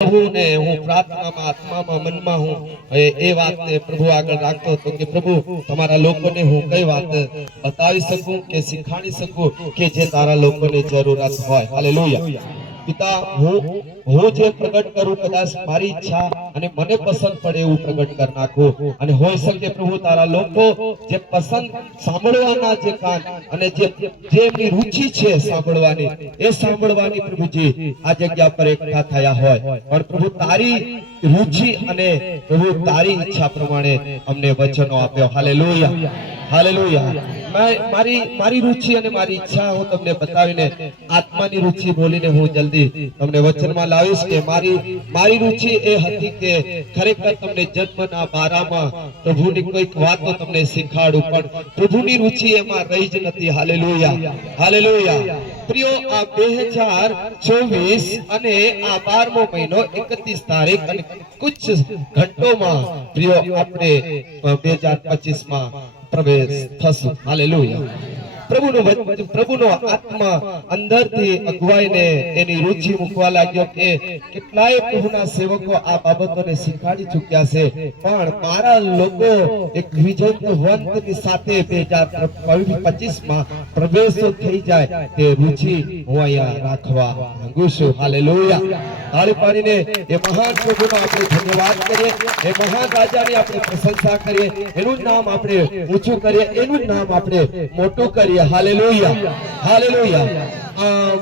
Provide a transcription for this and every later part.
प्रभु ने हूँ प्रार्थना में आत्मा में मन में हूँ ए बात ने प्रभु आगे राखतो तो कि प्रभु तमारा लोगों ने हूँ कई बात बतावी सकूं के सिखाड़ी सकूं के जे तारा लोगों ने जरूरत होय। हालेलुया। पिता હું જે પ્રગટ કરું કદાચ મારી ઈચ્છા અને મને પસંદ પડે એવું પ્રગટ કરી નાખું અને હોઈ શકે પ્રભુ તારા લોકો જે પસંદ સાંભળવાના જે કાન અને જે એમની રુચિ છે સાંભળવાની એ સાંભળવાની પ્રભુજી આ જગ્યા પર એકઠા થયા હોય પણ પ્રભુ તારી રુચિ અને પ્રભુ તારી ઈચ્છા પ્રમાણે અમને વચનો આપ્યો। Hallelujah hallelujah. મારી રુચિ અને મારી ઈચ્છા હું તમને બતાવીને આત્માની રુચિ બોલીને હું જલ્દી તમને વચનમાં લાવીશ કે મારી રુચિ એ હતી કે ખરેખર તમને જન્મના બારામાં પ્રભુની કોઈક વાતો તમને શીખવાડું પણ પ્રભુની રુચિ એમાં રહી જ નથી। Hallelujah hallelujah. પ્રિયો આ 2024 અને આ 12મો મહિનો 31 તારીખ અને કુછ ઘંટોમાં પ્રિયો આપણે 2025 માં प्रवेश थसु। हालेलुया। प्रभुनो आत्मा अंदरथी अगुवाईने एनी रुचि मूकवा लाग्यो के કેટલાય પ્રભુના સેવકો આ બાબતોને શીખવાડી ચૂક્યા છે પણ મારા લોકો એક વિજયવંતની સાથે 2025 માં પ્રવેશ થઈ જાય તે રુચિ હું અહીંયા રાખવા માંગુ છું। હાલેલુયા। તાળી પાડીને એ મહાન પ્રભુનો આપણે ધન્યવાદ કરીએ એ મહાન રાજાની આપણે પ્રશંસા કરીએ એનું નામ આપણે ઊંચું કરીએ એનું નામ આપણે મોટું કરીએ। Hallelujah hallelujah.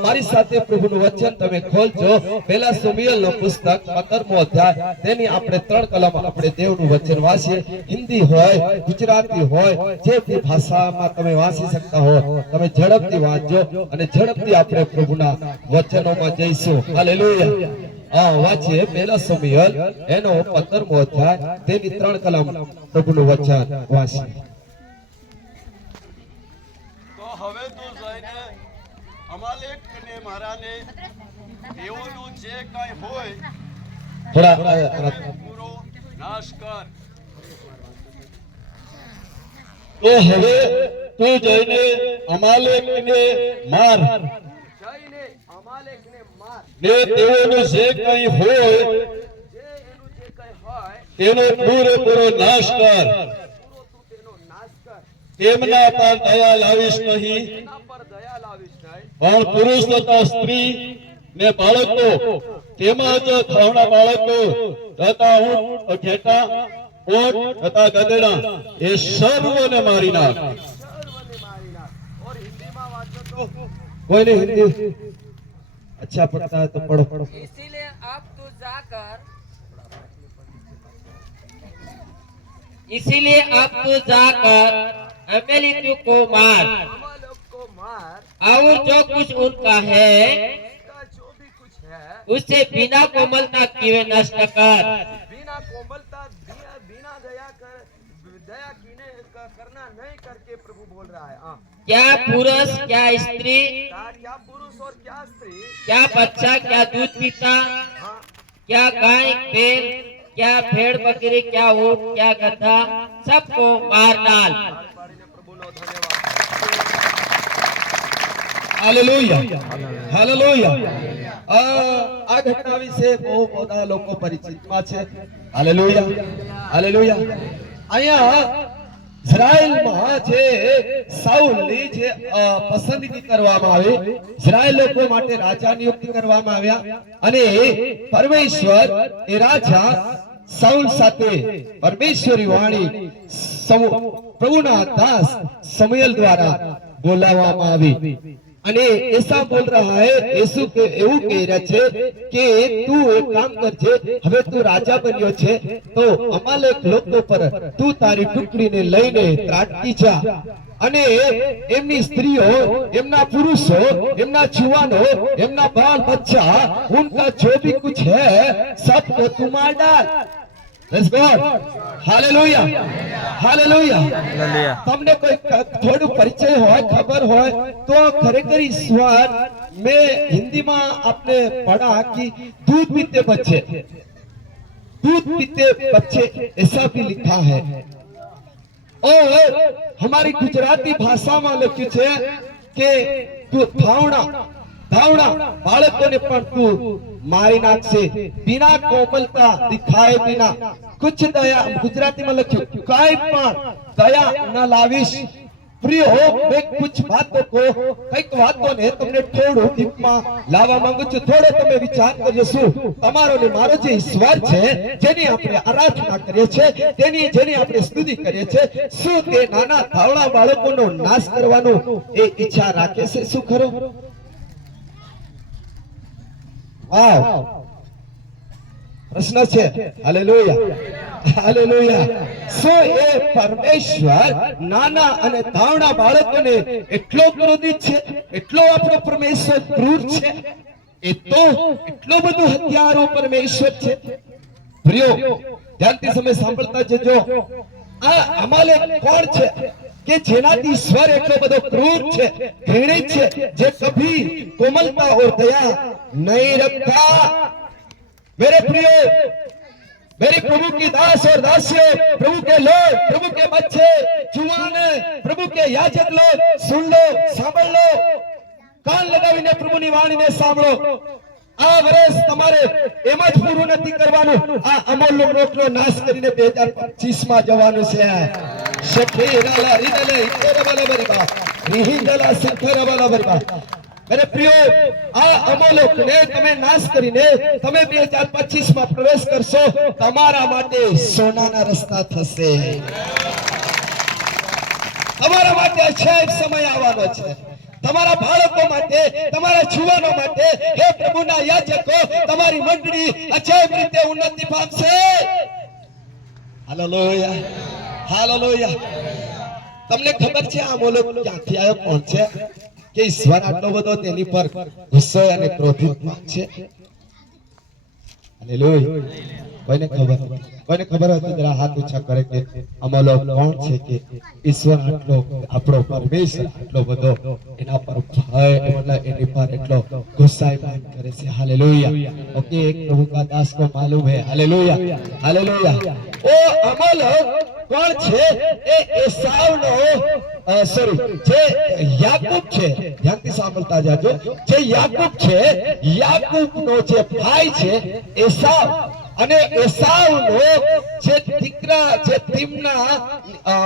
मारी साथे प्रभुનું वचन તમે ખોલજો પહેલા સમુએલનો પુસ્તક 15મો અધ્યાય તેની આપણે 3 કલમ આપણે દેવનું વચન વાંચીએ। हिंदी હોય ગુજરાતી હોય જે બી ભાષામાં તમે વાંચી શકતા હો તમે ઝડપથી વાંચજો અને ઝડપથી આપણે પ્રભુના વચનોમાં જઈશું। હાલેલુયા। વાંચીએ પહેલા સમુએલ એનો 15મો અધ્યાય તેની 3 કલમ પ્રભુનું વચન વાંચીએ। હવે તું જઈને અમાલેક ને મારાને એઓનું જે કાંઈ હોય થોડા પૂરો નાશ કર। તો હવે તું જઈને અમાલેકને માર જઈને અમાલેકને માર ને તેઓનું જે કાંઈ હોય જે એનું જે કાંઈ હોય તેનો પૂરેપૂરો નાશ કર। તેમના પર દયા લાવીશ નહીં પણ પુરુષ તથા સ્ત્રી ને બાળકો તેમજ ખાવણા બાળકો તથા ઊંટ ઘેટા ઊંટ તથા ગધેડા એ સર્વને મારી નાખ। कोई नहीं हिंदी अच्छा पढ़ता है तो पढ़ो। इसीलिए अब तू जाकर अमेलियों को मार और जो कुछ उनका है जो भी कुछ है उसे बिना कोमलता किए नष्ट कर। बिना कोमलता बिना दया कीने करना नहीं करके प्रभु बोल रहा है। क्या पुरुष क्या स्त्री क्या पुरुष और क्या स्त्री क्या बच्चा क्या दूध पीता क्या गाय बैल क्या भेड़ बकरी क्या ऊंट क्या गधा सबको मार डाल। Hallelujah hallelujah. आ घटना विશે બહુ બધા લોકો પરિચિતમાં છે। Hallelujah hallelujah. અહીંયા ઇઝરાયલમાં જે સાઉલની જે પસંદગી કરવામાં આવી ઇઝરાયલ લોકો માટે રાજા નિયુક્ત કરવામાં આવ્યા અને પરમેશ્વર એ રાજા સાઉલ સાથે પરમેશ્વરી વાણી પ્રભુના દાસ સમુએલ દ્વારા બોલાવવામાં આવી અને ऐसा बोल रहा है यीशु के એવું કહી રહ્યા છે કે તું એક કામ કરજે હવે તું રાજા બન્યો છે તો અમાલેક લોકો પર તું તારી ટુકડીને લઈને ત્રાટકી જા અને એમની સ્ત્રીઓ એમના પુરુષો એમના જુવાનો એમના બાળ બચ્ચા उनका जो भी कुछ है सबको तू मार डाल। Let's go. Hallelujah. Hallelujah. તમને કોઈ થોડું પરિચય હોય ખબર હોય તો ખરેખર ઈશ્વર મેં हिंदीમાં आपने पढ़ा कि दूध पीते बच्चे ऐसा भी लिखा है और हमारी गुजराती भाषा में लिख्યું છે કે તું ધાવણા બાળકોને પણ તું મારી નાખશે બિના કોમલતા દિખાય બિના કુછ દયા ગુજરાતીમાં લખ્યું કાઈ પણ દયા ન લાવીશ પ્રિયો મેં કુછ વાતો કો કઈક વાતોને તમને થોડું દીપમાં લાવવા માંગુ છું થોડો તમે વિચાર કરજો શું તમારો ને મારો જે ઈશ્વર છે જેની આપણે આરાધના કરીએ છીએ જેની આપણે સ્તુતિ કરીએ છીએ શું તે નાના ધાવડા બાળકોનો નાશ કરવાનું એ ઈચ્છા રાખે છે શું ખરો વાવ પ્રશ્ન છે હાલેલુયા હાલેલુયા શું એ પરમેશ્વર નાના અને ધાવણા બાળકોને એટલો ક્રોધિત છે એટલો આપણો પરમેશ્વર ક્રૂર છે એ તો એટલો બધો હત્યારો પરમેશ્વર છે પ્રિયો ધ્યાનથી સમય સાંભળતા જજો આ અમાલેક કોણ છે કે જેનાથી ઈશ્વર એટલો બધો ક્રૂર છે ઘૃણિત છે જે કભી કોમલતા और दया नहीं रखता मेरे प्रिय मेरे प्रभु की दास और दासियों प्रभु के लोग प्रभु के बच्चे जुवान प्रभु के याजक लोग सुन लो सांभळ लो कान लगाવીને પ્રભુની વાણીને સાંભળો આ વર્ષ તમારે એમ જ પૂરું નથી કરવાનું આ અમૂલ્ય રોટલો નાશ કરીને 2025 માં જવાનું છે શખીરાલા રીદલે ઇતરબલા બરીબા રીહિંદલા સિંખરબલા બરીબા मेरे प्रियो આ અમોલોકને તમે નાશ કરીને તમે 2025 માં પ્રવેશ કરશો તમારા માટે સોનાના રસ્તા થશે તમારા માટે અચ્છા એક સમય આવવાનો છે તમારા બાળકો માટે તમારા જુવાનો માટે હે પ્રભુના યાજકો તમારી મંડળી અચ્છા રીતે ઉન્નતિ પામશે હાલેલુયા હાલેલુયા તમને ખબર છે આ અમોલોક ક્યાંથી આવ્યો કોણ છે કે ઈશ્વર આટલો બધો તેની પર ગુસ્સો અને ક્રોધિત છે હાલેલુયા કોઈને ખબર હોય તો જરા હાથ ઊંચા કરે કે અમલો કોણ છે કે ઈશ્વર આટલો આપણો પરમેશ્વર આટલો બધો એના પર ભય એટલે એની પર એટલો ગુસ્સાયમાન કરે છે હાલેલુયા ઓકે એક પ્રભુ का दास को मालूम है हालेलुया हालेलुया ओ अमलो કોણ છે એ એસાવનો સોરી જે યાકૂબ છે ધ્યાનથી સાંભળતા જાજો જે યાકૂબ છે યાકૂબનો જે ભાઈ છે એસાવ અને એસાવનો જે દીકરા જે તિમના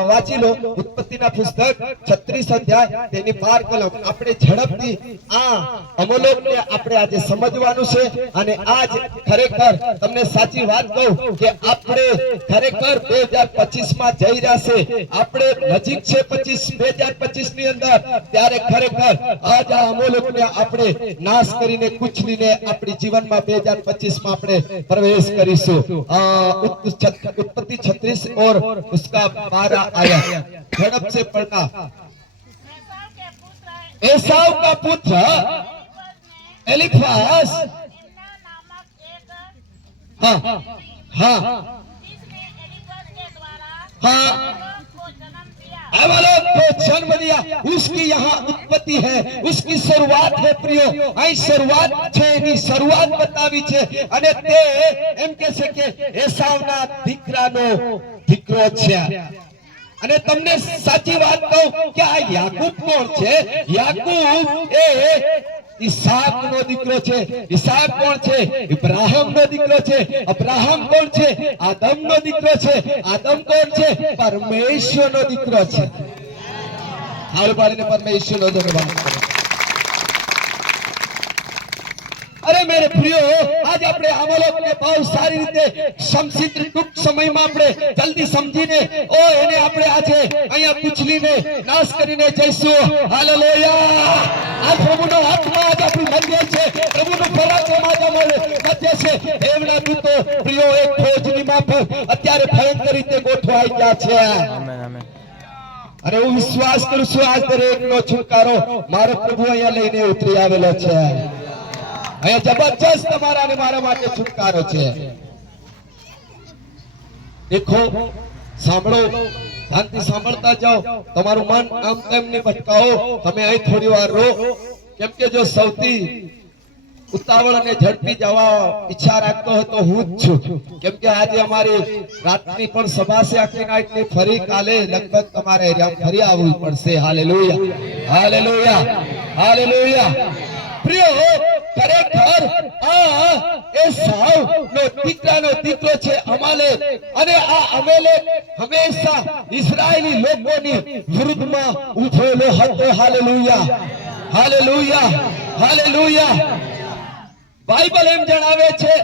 વાંચી લો ઉત્પત્તિના પુસ્તક 36 અધ્યાય તેની 12 કલમ આપણે ઝડપથી આ અમોલોકને આપણે આજે સમજવાનું છે અને આજ ખરેખર તમને સાચી વાત કહું કે આપણે ખરેખર 2025 માં જઈ રહ્યા છે આપણે નજીક છે 2025 ની અંદર ત્યારે ખરેખર આજ આ અમોલોકને આપણે નાશ કરીને કુચલીને આપણી જીવનમાં 2025 માં આપણે પ્રવેશ करीसु उत्पत्ति 36 और उसका 12 आया झड़प से पढ़ना एसाव का पुत्र एलीफाज हाँ हाँ हाँ अमलोक को जन्म दिया उसकी यहाँ उत्पत्ति है उसकी शुरुआत है प्रियो आई शुरुआत છે એની શરૂઆત બતાવી છે અને તે એમ કહે છે કે એસાવના દીકરાનો દીકરો છે અને તમને સાચી વાત કહું કે આ યાકૂબ કોણ છે યાકૂબ એ ઈસાકનો દીકરો છે ઈસાક કોણ છે ઇબ્રાહીમનો દીકરો છે અબ્રાહમ કોણ છે આદમનો દીકરો છે આદમ કોણ છે પરમેશ્વરનો દીકરો છે હાલ પાડીને પરમેશ્વરનો ધન્યવાદ કરો अरे मेरे प्रियो आज આપણે અમલોકને બહુ સારી રીતે સમસિત ટૂંક સમયમાં આપણે જલ્દી સમજીને ઓ એને આપણે આજે અહીંયા પૂછલીને નાશ કરીને જઈશું હાલેલુયા આ પ્રભુનો હાથમાં આજ આપણી મંદિર છે પ્રભુનો પરાક્રમ આજ અમારે મધ્ય છે એવડા દૂતો પ્રિયો એક ફોજની માફક અત્યારે ભયંકર રીતે ગોઠવાઈ ગયા છે આમેન આમેન અરે હું વિશ્વાસ કરું છું આજ દરેકનો છુટકારો મારો પ્રભુ અહીંયા લઈને ઉતરી આવેલો છે અહીંયા જબરજસ્ત તમારા અને મારા માટે છુટકારો છે દેખો સાંભળો ધ્યાનથી સાંભળતા જાઓ તમારું મન આમ તેમ નહીં ભટકાવો તમે અહીં થોડી વાર રહો કેમ કે જો સૌથી ઉતાવળ અને ઝડપી જવા ઈચ્છા રાખતો હોય તો હું જ છું કેમ કે આજે અમારી રાતની પણ સભા છે આખી નાઈટની ફરી કાલે લગભગ તમારે ફરી આવવું પડશે હાલેલુયા હાલેલુયા હાલેલુયા પ્રિય ખરેખર આ એ સાવનો દીકરાનો દીકરો છે અમાલેક, અને આ અમેલેક હંમેશા ઇઝરાયેલી લોકોની વિરુદ્ધમાં ઉભેલો હતો. Hallelujah, hallelujah, hallelujah. બાઇબલ એમ જણાવે છે,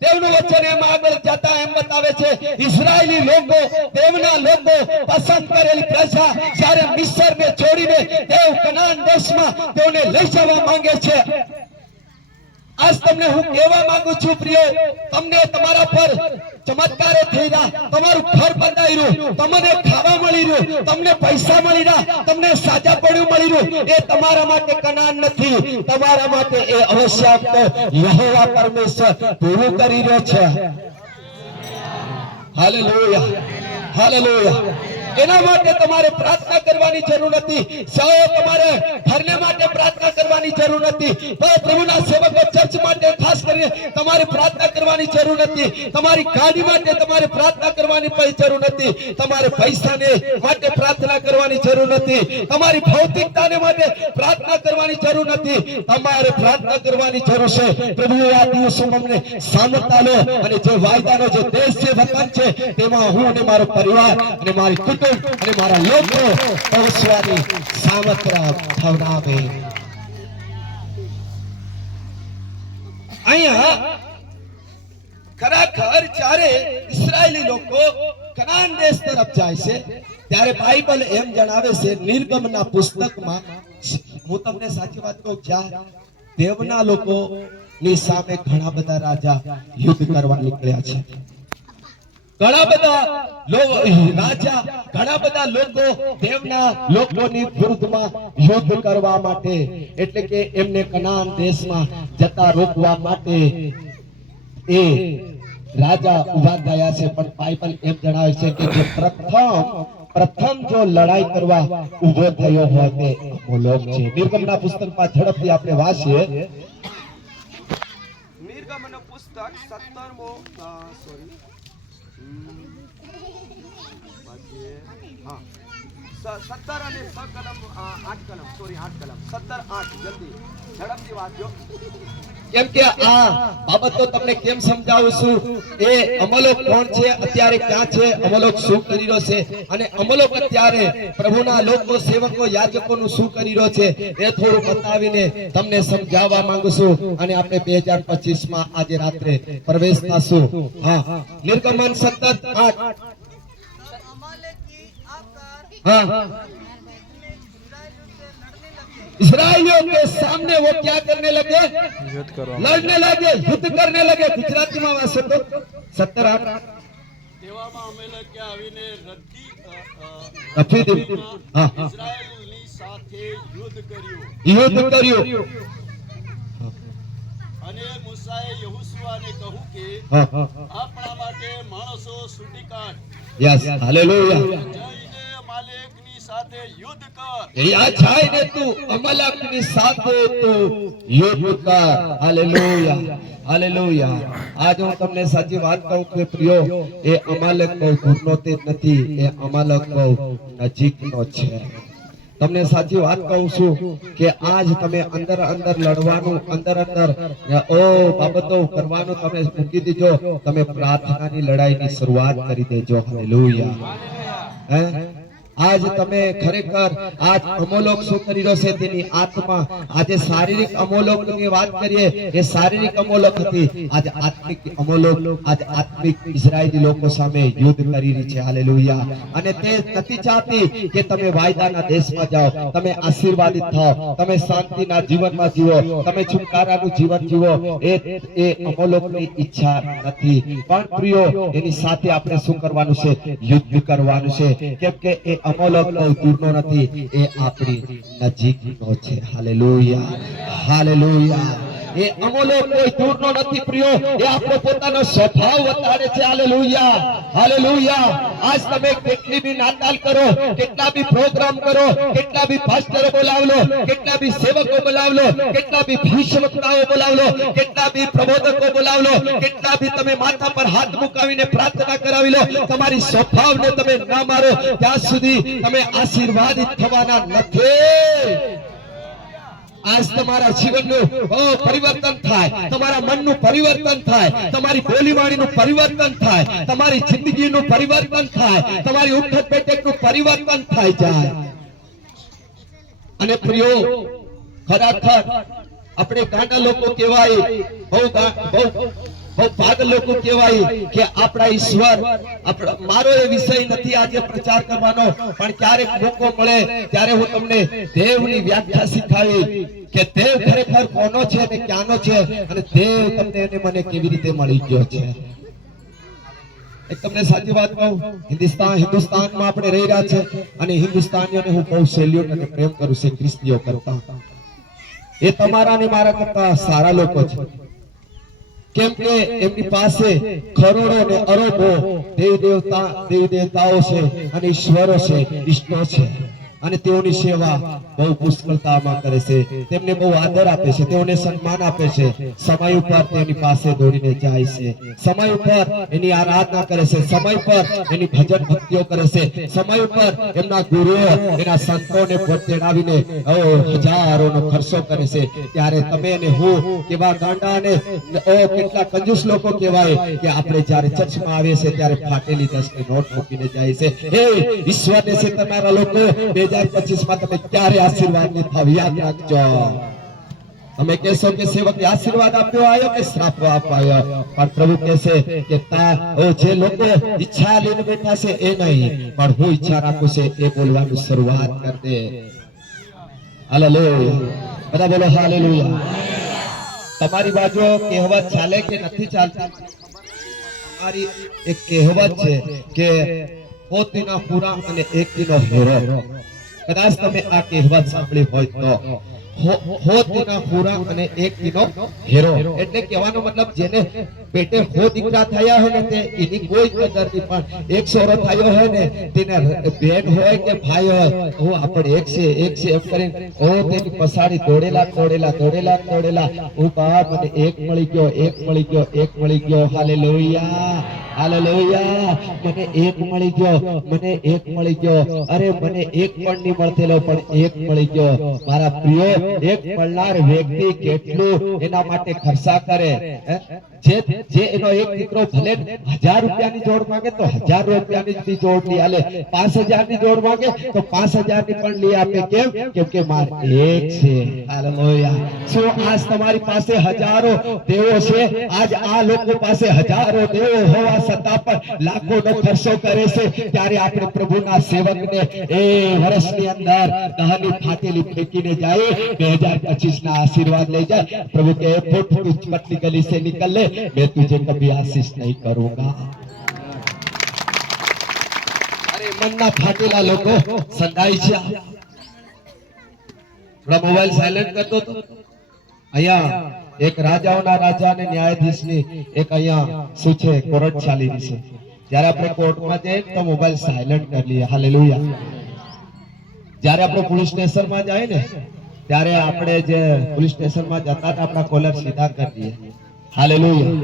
દેવનું વચન એમ આગળ જતા એમ બતાવે છે, ઇઝરાયેલી લોકો, દેવના લોકો, પસંદ કરેલી પ્રજા જ્યારે મિસ્રને છોડીને દેવ કનાન દેશમાં તેઓને લઈ જવા માંગે છે. આજ તમને હું કહેવા માંગુ છું પ્રિય, તમને તમારા પર ચમત્કારો થઈ રહ્યા, તમારું ઘર બંધાઈ રહ્યું, તમને ખાવા મળી રહ્યું, તમને પૈસા મળી રહ્યા, તમને સાજા પડ્યું મળી રહ્યું, એ તમારા માટે કનાન નથી, તમારા માટે એ આવશ્યક તો યહોવા પરમેશ્વર પૂરું કરી રહ્યો છે. Hallelujah, hallelujah. એના માટે તમારે પ્રાર્થના કરવાની જરૂર નથી, સૌ તમારે ઘરને માટે પ્રાર્થના કરવાની જરૂર નથી, પ્રભુના સેવકો ચર્ચ માટે ખાસ કરીને તમારે પ્રાર્થના કરવાની જરૂર નથી, તમારી ગાડી માટે તમારે પ્રાર્થના કરવાની જરૂર નથી, તમારે પૈસાને માટે પ્રાર્થના કરવાની જરૂર નથી, તમારી ભૌતિકતાને માટે પ્રાર્થના કરવાની જરૂર નથી, તમારે પ્રાર્થના કરવાની જરૂર છે. પ્રભુ આ દિવસોમાં અમને સામર્થ્ય આલો, અને જે વાયદાનો જે દેશ છે, વતન છે, તેમાં હું અને મારો પરિવાર અને મારી કુટુંબ અને મારા લોકો પહોંચવાની સામર્થ્ય ભવનાવે. અહીંયા ખરેખર જ્યારે ઇઝરાયેલી લોકો કનાન દેશ તરફ જાય છે, ત્યારે બાઇબલ એમ જણાવે છે નિર્ગમના પુસ્તકમાં, હું તમને સાચી વાત કહું, જ્યાં દેવના લોકોની સામે ઘણા બધા રાજા યુદ્ધ કરવા નીકળ્યા છે, ઘણા બધા રાજા, ઘણા બધા લોકો દેવના લોકોની વિરુદ્ધમાં યુદ્ધ કરવા માટે, એટલે કે એમને કનાન દેશમાં જતા રોકવા માટે એ રાજા ઉભા થયા છે. પણ બાઇબલ એમ જણાવે છે કે જે પ્રથમ જો લડાઈ કરવા ઉભો થયો હોય તે અમોલોક છે. નિર્ગમના પુસ્તકમાં ઝડપથી આપણે વાંચીએ. નિર્ગમન પુસ્તક 17મો સોરી 17 અને 6 કલમ 8 કલમ સોરી 8 કલમ 17 8 જલ્દી ઝડપથી વાંચજો. કેમ કે આ બાબત તો તમને કેમ સમજાવું છું, એ અમલોક કોણ છે, અત્યારે ક્યાં છે, અમલોક શું કરી રહ્યો છે, અને અમલોક અત્યારે પ્રભુના લોકો, સેવકો, યાજકોનું શું કરી રહ્યો છે, એ થોડું બતાવીને તમને સમજાવવા માંગુ છું. અને આપણે 2025 માં આજે રાત્રે પ્રવેશ થશું. હા, નિર્ગમન 17:8. हाँ, इस्राएलियों के सामने वो क्या करने लगे, लड़ने लगे, युद्ध करने लगे. गुजराती में वासे तो 17:8. તેવામાં અમેલેકે આવીને ઇઝરાયેલની સાથે યુદ્ધ કર્યું. અને મૂસાએ યહોશુઆને કહ્યું કે આપણા માટે માણસો શોધી કાઢ, यस, हालेलुया. જઈને અમાલેકની સાથે યુદ્ધ કર. या जाए तू अमलकनी साथे तू युद्ध कर. Hallelujah, hallelujah. आज હું તમને સાચી વાત કહું કે પ્રિયો, એ અમલક બહુ દૂરનો તે નથી, એ અમલક બહુ નજીકનો છે. તમને સાચી વાત કહું છું કે આજ તમે અંદર અંદર લડવાનું, અંદર અંદર બાબતો કરવાનું તમે મૂકી દીજો, તમે પ્રાર્થનાની લડાઈની શરૂઆત કરી દેજો. હાલેલુયા. હે, આજ તમે ખરેખર આજ અમોલોક શું કરી રહ્યો છે તેની આત્મા, આજે શારીરિક અમોલોકની વાત કરીએ, એ શારીરિક અમોલોક હતી, આજે આત્મિક અમોલોક, આજે આત્મિક ઇઝરાયેલી લોકો સામે યુદ્ધ કરી રહી છે. હાલેલુયા. અને તે નથી ચાહતી કે તમે વાયદાના દેશમાં જાઓ, તમે આશીર્વાદિત થાઓ, તમે શાંતિના જીવનમાં જીવો, તમે છુટકારાનું જીવન જીવો, એ અમોલોકની ઈચ્છા નથી. પણ પ્રિયો, એની સાથે આપણે શું કરવાનું છે, યુદ્ધ કરવાનું છે. કેમ કે એ અમોલોક બહુ દૂરનો નથી, એ આપણી નજીકનો છે. Hallelujah, hallelujah. એ અમોલોક કોઈ દૂરનો નથી પ્રિયો, એ આપણો પોતાનો સ્વભાવ બતાડે છે. Hallelujah, hallelujah. આજ તમે કેટલી બી નાતાલ કરો, કેટલા બી પ્રોગ્રામ કરો, કેટલા બી પાસ્ટરો બોલાવ લો, કેટલા બી સેવકો બોલાવ લો, કેટલા બી ભીષ્મતાઓ બોલાવ લો, કેટલા બી પ્રબોધકો બોલાવ લો, કેટલા બી તમે માથા પર હાથ મુકાવીને પ્રાર્થના કરાવી લો, તમારી સ્વભાવને તમે ના મારો ત્યાં સુધી તમે આશીર્વાદિત થવાના નથી. આજ તમારા જીવનનું પરિવર્તન થાય, તમારા મનનું પરિવર્તન થાય, તમારી બોલીવાણીનું પરિવર્તન થાય, તમારી જિંદગીનું પરિવર્તન થાય, તમારી ઉઠક બેઠકનું પરિવર્તન થાય જાય. અને પ્રિયો, ખરેખર આપણે ગાંડા લોકો કહેવાય, બહુ પાગલ લોકો કહેવાય કે આપણા ઈશ્વર, મારો એ વિષય નથી આજે પ્રચાર કરવાનો, પણ ક્યારેક મોકો મળે ત્યારે હું તમને દેવની વ્યાખ્યા શીખાવી કે દેવ ખરેખર કોનો છે અને ક્યાંનો છે, અને દેવ તમને અને મને કેવી રીતે મળી ગયો છે. એક તમને સાચી વાત કહું, હિન્દુસ્તાનમાં આપણે રહી રહ્યા છે, અને હિન્દુસ્તાનીઓને હું બહુ સેલ્યુટ અને પ્રેમ કરું છું ખ્રિસ્તીઓ કરતા. એ તમારા અને મારા કરતા સારા લોકો છે, કેમ કે એમની પાસે કરોડો અને અરબો દેવ દેવતાઓ છે અને ઈશ્વરો છે, ઈષ્ટો છે, અને તેઓની સેવા બહુ પુષ્કળતામાં કરે છે, તેમને બહુ આદર આપે છે, તેઓને સન્માન આપે છે, સમય ઉપર તેની પાસે દોડીને જાય છે, સમય ઉપર એની આરાધના કરે છે, સમય પર એની ભજન ભક્તિઓ કરે છે, સમય ઉપર એમના ગુરુઓ એના સંતોને ભોજ ચડાવીને હજારોનો ખર્ચો કરે છે. ત્યારે તમે અને હું કેવા ગાંડા અને કેટલા કંજૂસ લોકો કહેવાય કે આપણે જ્યારે ચર્ચમાં આવીએ છીએ ત્યારે ફાટેલી 10 ની નોટ મૂકીને જાય છે. હે ઈશ્વરને છે તમારા લોકો 2025 માં તમે ક્યારે આશીર્વાદ ની થાવ યાદ રાખજો. તમે કહેશો કે સેવક આશીર્વાદ આપ્યો આવ્યો કે શ્રાપ આપ્યો, પણ પ્રભુ કહેશે કે જે લોકો ઈચ્છા લઈને બેઠા છે એ નહીં, પણ હું ઈચ્છા રાખું છે એ બોલવાનું શરૂઆત કર દે. હાલેલુયા, બધા બોલો હાલેલુયા. તમારી બાજુ કહેવત ચાલે કે નથી ચાલતી? અમારી એક કહેવત છે કે 100 દીના પૂરા અને 1 દીનો હેરો. કદાચ તમે આ કહેવત સાંભળી હોય તો 100 દીના પૂરા અને 1 દીનો હેરો, એટલે કહેવાનો મતલબ જેને પેટે 100 દીકરા થયા હોય ને તે એની કોઈ કદર નહીં, પણ 1 સોરો થયો હોય ને તેને બેન હોય કે ભાઈ હોય, હું આપણે એક છે એમ કરીને તેની પછાડી દોડેલા હું બાપ મને એક મળી ગયો. Hallelujah, hallelujah. મને એક મળી ગયો. અરે મને એક પણ નહીં મળતેલો, પણ એક મળી ગયો. મારા પ્રિય, એક મળનાર વ્યક્તિ કેટલું એના માટે ખર્ચા કરે. જે એનો એક દીકરો ભલે 1000 રૂપિયાની જોડ માંગે તો 1000 રૂપિયાની જોડ લઈ આલે, 5000 ની જોડ માંગે તો 5000 ની પણ લઈ આપે. કેમ કે માર એક છે. હાલેલુયા. શું આજ તમારી પાસે હજારો દેવો છે? આજ આ લોકો પાસે હજારો દેવો હોવા છતાં પણ લાખોનો ખર્ચો કરે છે. ત્યારે આપણે પ્રભુના સેવકને એ વર્ષની અંદર દહની ફાટેલી ફેંકીને જાય, 2025 ના આશીર્વાદ લઈ જાય. प्रभु के फुट पतली गली से निकल ले, मैं तुझे कभी आशीष नहीं करूंगा. अरे मन्ना फाटेला लोगो संदाई છે. થોડા મોબાઈલ સાયલેન્ટ કરતો તો અહીંયા એક રાજાઓના રાજા અને ન્યાયાધીશની એક અહીંયા શું છે કોર્ટ ચાલી રહી છે. જ્યારે આપણે કોર્ટમાં જઈએ તો મોબાઈલ સાયલેન્ટ કરી લઈએ. હાલેલુયા. જ્યારે આપણે પોલીસ સ્ટેશનમાં જાય ને ત્યારે આપણે જે પોલીસ સ્ટેશનમાં જતા હતા આપણા કોલર સીધા કરી દઈએ. Hallelujah,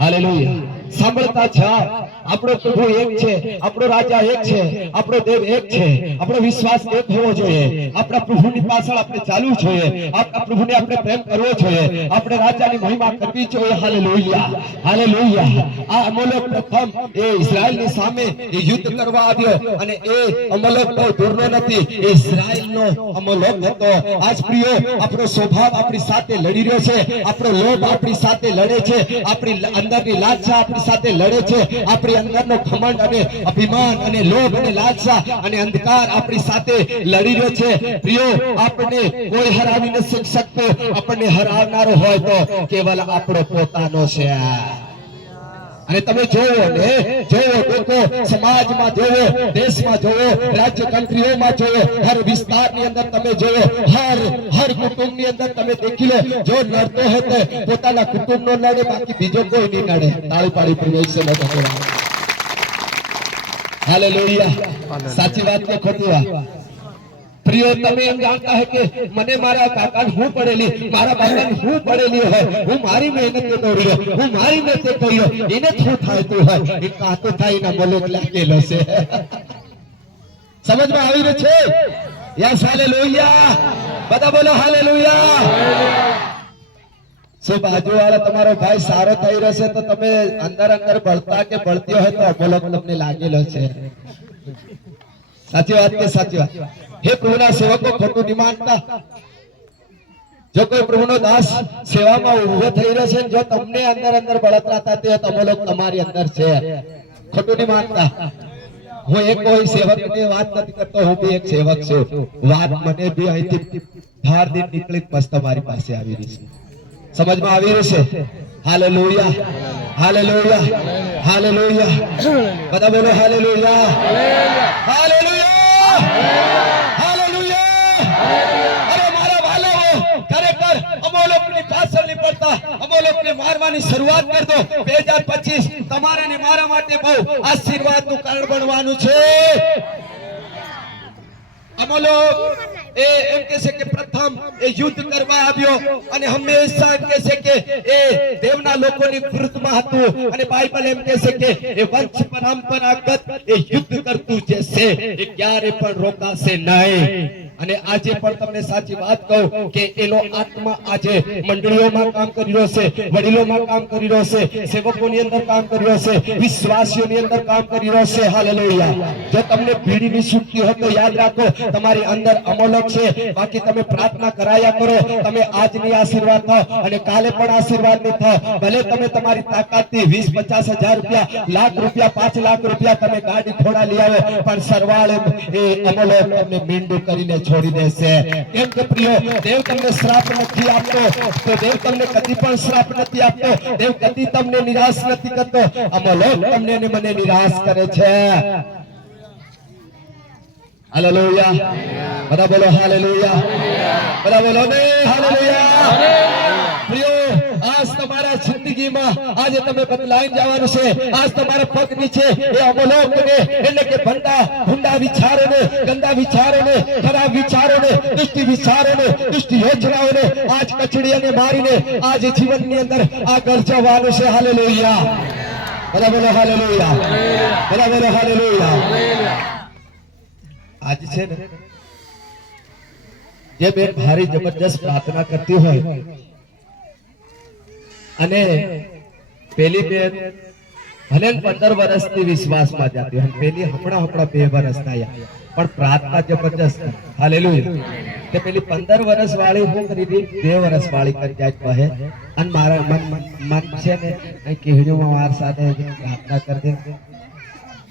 hallelujah. સાંભળતા જાઓ, આપણો પ્રભુ એક છે, આપણો રાજા એક છે, આપણો દેવ એક છે. આપણો વિશ્વાસ એક હોવો જોઈએ. આપણા પ્રભુની પાછળ આપણે ચાલવું જોઈએ. આપણા પ્રભુને આપણે પ્રેમ કરવો જોઈએ. આપણે રાજાની મહિમા કરવી જોઈએ. Hallelujah, hallelujah. આ અમોલક પ્રથમ એ ઇઝરાયલની સામે એ યુદ્ધ કરવા આવ્યો, અને એ અમોલક બહુ દૂરનો નથી, એ ઇઝરાયલનો અમોલક હતો. આજ પ્રિયો, આપણો સ્વભાવ આપણી સાથે લડી રહ્યો છે, આપણો લોભ આપણી સાથે લડે છે, આપણી અંદરની લાલસા આપણી સાથે લડે છે, આપણી અંદરનો ઘમંડ અને અભિમાન અને લોભ અને લાલસા અને અંધકાર આપણી સાથે લડી રહ્યો છે. પ્રિયો, આપણને કોઈ હરાવી નથી શકતો. આપણને હરાવનારો હોય તો કેવલ આપણો પોતાનો છે. અને તમે જોવો ને, જોવો દેખો, સમાજમાં જોવો, દેશમાં જોવો, રાજ્ય કન્ટ્રીઓમાં જોવો, હર વિસ્તારની અંદર તમે જોવો, હર કુટુંબની અંદર તમે દેખી લો, જો લડતો હોય તો પોતાના કુટુંબનો લડે, બાકી બીજો કોઈ નહીં લડે. તાળી પાડી પરમેશ્વર લડે. હાલેલુયા. સાચી વાત કે ખોટી વાત? प्रियो, તમે એમ જાણતા હે કે મને મારા કાકા હું પડેલી, મારા બાપા હું પડેલી હોય, હું મારી મહેનત દોડ્યો, હું મારી મહેનત કર્યો, એને શું થાય તું હોય એ કાતો થાય ના બોલે લાગેલો છે. સમજમાં આવી રહ્યું છે? યસ હાલેલુયા બધા બોલો હાલેલુયા શું બાજુવાળા તમારો ભાઈ સારો થઈ રહેશે તો તમે અંદર અંદર બળતા કે બળતી હોય તો અમોલક તમને લાગેલો છે સાચી વાત કે સાચી વાત હે પ્રભુના સેવકો ખોટું નહીં માનતા જો કોઈ પ્રભુનો દાસ સેવામાં ઉભો થઈ રહ્યો છે જો તમને અંદર અંદર બળતરા થતી હોય તો અમોલક તમારી અંદર છે ખોટું નહીં માનતા હું એક કોઈ સેવકની વાત નથી કરતો હું બી એક સેવક છું વાત મને બી અહીંથી ધાર દિન નીકળી મસ્ત મારી પાસે આવી રહી છે સમજમાં આવી રહ્યું છે હાલેલુયા હાલેલુયા હાલેલુયા બધા બોલો હાલેલુયા હાલેલુયા હાલેલુયા અરે મારા વાલાઓ ખરેખર અમોલોકની પાછળ નહીં પડતા અમોલોકને મારવાની શરૂઆત કર દો 2025 તમારે ને મારા માટે બહુ આશીર્વાદનું કારણ બનવાનું છે અમોલોક એમ કહે છે કે પ્રથમ એ યુદ્ધ કરવા આવ્યો અને હંમેશા એમ કહે છે કે એ દેવના લોકોની વિરુદ્ધમાં હતું અને બાઇબલ એમ કહે છે કે એ વંશ પરંપરાગત એ યુદ્ધ કરતું જે છે એ ક્યારે પણ રોકાશે નહીં અને આજે પણ તમને સાચી વાત કહું કે એનો આત્મા આજે મંડળીઓમાં કામ કરી રહ્યો છે વડીલોમાં કામ કરી રહ્યો છે સેવકોની અંદર કામ કરી રહ્યો છે વિશ્વાસીઓની અંદર કામ કરી રહ્યો છે હાલેલુયા જો તમને ભીડની છૂટતી હોય તો યાદ રાખો તમારી અંદર અમોલક છે બાકી તમે પ્રાર્થના કરાયા કરો તમે આજની આશીર્વાદ થાઓ અને કાલે પણ આશીર્વાદ ની થાઓ ભલે તમે તમારી તાકાતથી 20-50 હજાર રૂપિયા લાખ રૂપિયા 5 લાખ રૂપિયા તમે ગાડી ઘોડા લઈ આવો પણ સરવાળે એ અમોલક તમને મીંડું કરીને છોડી દેશે એમ કે પ્રિયો દેવ તમને શ્રાપ નથી આપતો તો દેવ તમને કદી પણ શ્રાપ નથી આપતો દેવ કદી તમને નિરાશ નથી કરતો અમોલક તમને ને મને નિરાશ કરે છે હાલેલુયા બધા બોલો હાલેલુયા બધા બોલો ને હાલેલુયા પ્રિયો આજ તમારા જિંદગીમાં આજે તમે બદલાઈ જવાનું છે આજ તમારા પગ નીચે એ અમોલોકને એટલે કે ભૂંડા વિચારોને ગંદા વિચારોને ખરાબ વિચારોને દુષ્ટ વિચારોને દુષ્ટ યોજનાઓને આજ કચડી અને મારીને આજ જીવનની અંદર આગળ જવાનું છે હાલેલુયા બધા બોલો હાલેલુયા બધા બોલો હાલેલુયા आज છે ને જે બેન ભારી જબરજસ્ત પ્રાર્થના કરતી હોય અને પેલી બેન ભલે 15 વર્ષથી વિશ્વાસમાં જતી હોય પેલી હમણાં 2 વર્ષ થયા પણ પ્રાર્થના જબરજસ્ત હાલેલુયા કે પેલી 15 વર્ષ વાળી હું કરી દી 2 વર્ષ વાળી કરી જાય કહે અને મારા મન છે ને અહીં કહેણીમાં માર સાથે પ્રાર્થના કરી દે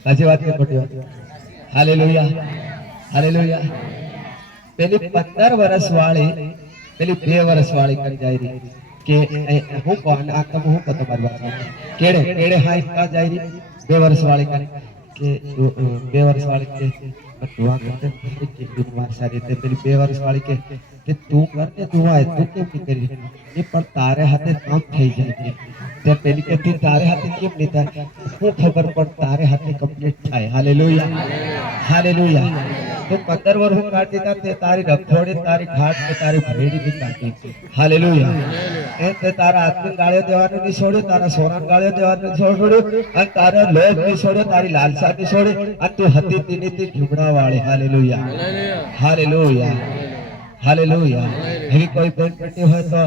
સાચી વાત કે ખોટી વાત હાલેલુયા હાલેલુયા પેલી 15 વર્ષ વાળી પેલી 2 વર્ષ વાળી કરી જાય રહી કે હું કોણ આ તમે હું કતો મારી વાત કેડે હાઈ કા જાય રહી 2 વર્ષ વાળી કરી કે 2 વર્ષ વાળી કે દુઆ કરતે કે બીમાર સારી તે પેલી 2 વર્ષ વાળી કે તું કરતે તું આય તું કેમ કરી એ પણ તારે હાથે કામ થઈ જાય તે પેલી કે તું તારે હાથે કેમ નહીં થાય હું ખબર પણ તારે હાથે કમ્પ્લીટ થાય હાલેલુયા હાલેલુયા तो 15 वर्ष काट देता ते तारी रखोड़े तारी घाट पे तारी भेड़ी भी काटी हालेलुया ए ते तारा आत्मिक गाळ्यो देवाने नहीं छोड़े तारा सोना गाळ्यो देवाने छोड़े अन तारा लोभ नहीं छोड़े तारी लालसा नहीं छोड़े अन तू हती तीनी ती ढूंढा वाले हालेलुया हालेलुया हालेलुया એવી કોઈ બેન બેટી હોય તો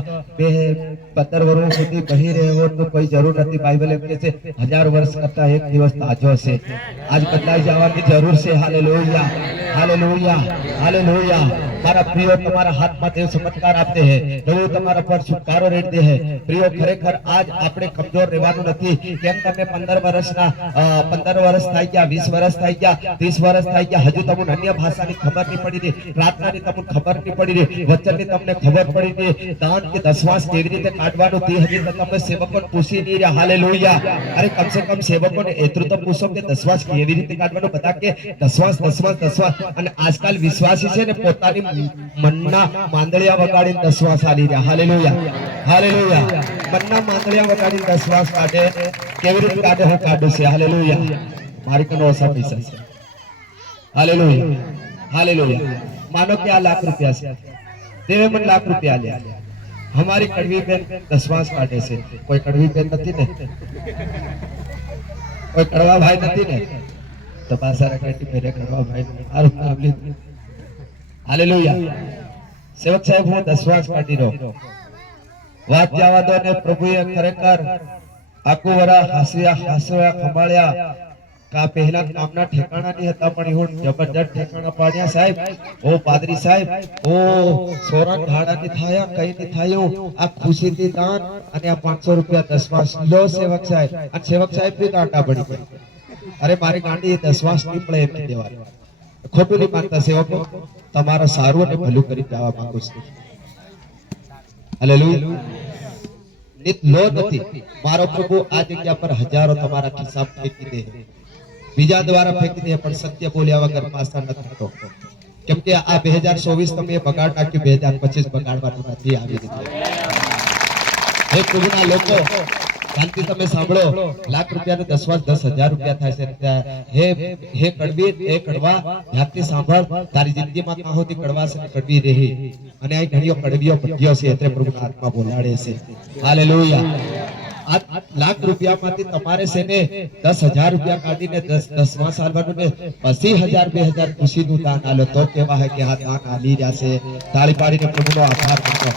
15 વર્ષ સુધી બહી રહેવો તો કોઈ જરૂર નથી બાઇબલ એમ કહે છે 1000 વર્ષ કરતા એક દિવસ તાજો છે આજ બદલાઈ જવાની જરૂર છે હાલેલુયા હાલેલુયા હાલેલુયા મારા પ્રિયો તમારા હાથમાં દેવ ચમત્કાર આપતે હે પ્રભુ તમારા પર છુટકારો રેડતે હે પ્રિયો ખરેખર આજ આપણે કમજોર રહેવાનું નથી કેમ તમે 15 વર્ષના 15 વર્ષ થઈ ગયા 20 વર્ષ થઈ ગયા 30 વર્ષ થઈ ગયા હજુ તમને અન્ય ભાષાની ખબર નહીં પડી રહી પ્રાર્થનાની તમને ખબર નહીં પડી રહી વચનની તમને ખબર પડી રહી દાન કે દસવાસ કેવી રીતે કાઢવાનું તે હજી તમે સેવકોને પૂછી નહીં રહ્યા હાલેલુયા અરે કમ સે કમ સેવકોને એટલું તો પૂછો કે દસવાસ કેવી રીતે કાઢવાનું બતા કે દસવાસ અને આજકાલ વિશ્વાસી છે ને પોતાની મનના માંદળિયા વગાડીને દસવાસ આલી રહ્યા હાલેલુયા હાલેલુયા મનના માંદળિયા વગાડીને દસવાસ કાઢે કેવી રીતે કાઢે હું કાઢું છે હાલેલુયા મારી કનો ઓછા પૈસા છે હાલેલુયા हालेलुया मानो कि आ लाख रुपया से देवे मन लाख रुपया ले हमारी कड़वी बेन दसवास काटे से कोई कड़वी बेन नहीं ने कोई कड़वा भाई नहीं ने तो पासा रखी मेरे कड़वा भाई और नाम ली હાલેલુયા. સેવક સાહેબ હું 10 વર્ષ કાઢી રહ્યો વાત જવા દો ને પ્રભુએ ખરેખર આખું વરા હાસ્યા ખંભાળ્યા કા પહેલા કામના ઠેકાણા નહીં હતા પણ હું જબરદસ્ત ઠેકાણા પાડ્યા સાહેબ. ઓ પાદરી સાહેબ, ઓ સોરા ઢાડા ની થાયા કઈ ની થાયું આ ખુશી થી દાન અને આ 500 રૂપિયા 10 વર્ષ લો સેવક સાહેબ. અને સેવક સાહેબ બી ગાંડા પડી ગઈ. અરે મારી ગાંડી 10 વર્ષ ની પડે એમ દેવાની. ખોટું નહીં માનતા સેવકો, તમારા સારું અને ભલું કરી જવા માંગુ છું. હાલેલુયા. નિત લો નથી મારો પ્રભુ આ જગ્યા પર હજારો તમારા ખિસ્સા ફેંકી દે, બીજા દ્વારા ફેંકી દે, પણ સત્ય બોલ્યા વગર પાછા ન થતો. કેમ કે આ 2024 તમે બગાડ નાખ્યું, 2025 બગાડવાનું નથી આવી રીતે. હે પ્રભુના લોકો, શાંતિ તમે સાંભળો. લાખ રૂપિયા ને 10 વર્ષ 10,000 રૂપિયા થાય છે. હે કડવી, હે કડવા, ધ્યાનથી સાંભળ. તારી જિંદગીમાં કાં સુધી કડવાશ અને કડવી રહી અને આ ઘણીઓ કડવીઓ પટ્ટીઓ છે એટલે પ્રભુના આત્મા બોલાડે છે. હાલેલુયા. આ લાખ રૂપિયામાંથી તમારે છે ને 10,000 રૂપિયા કાઢીને 10 સાલવાનું ને પછી 1,000-2,000 ખુશીનું દાન આલો તો કેવા હે કે આ દાન આલી રહ્યા છે. તાળી પાડીને પ્રભુનો આભાર માનો.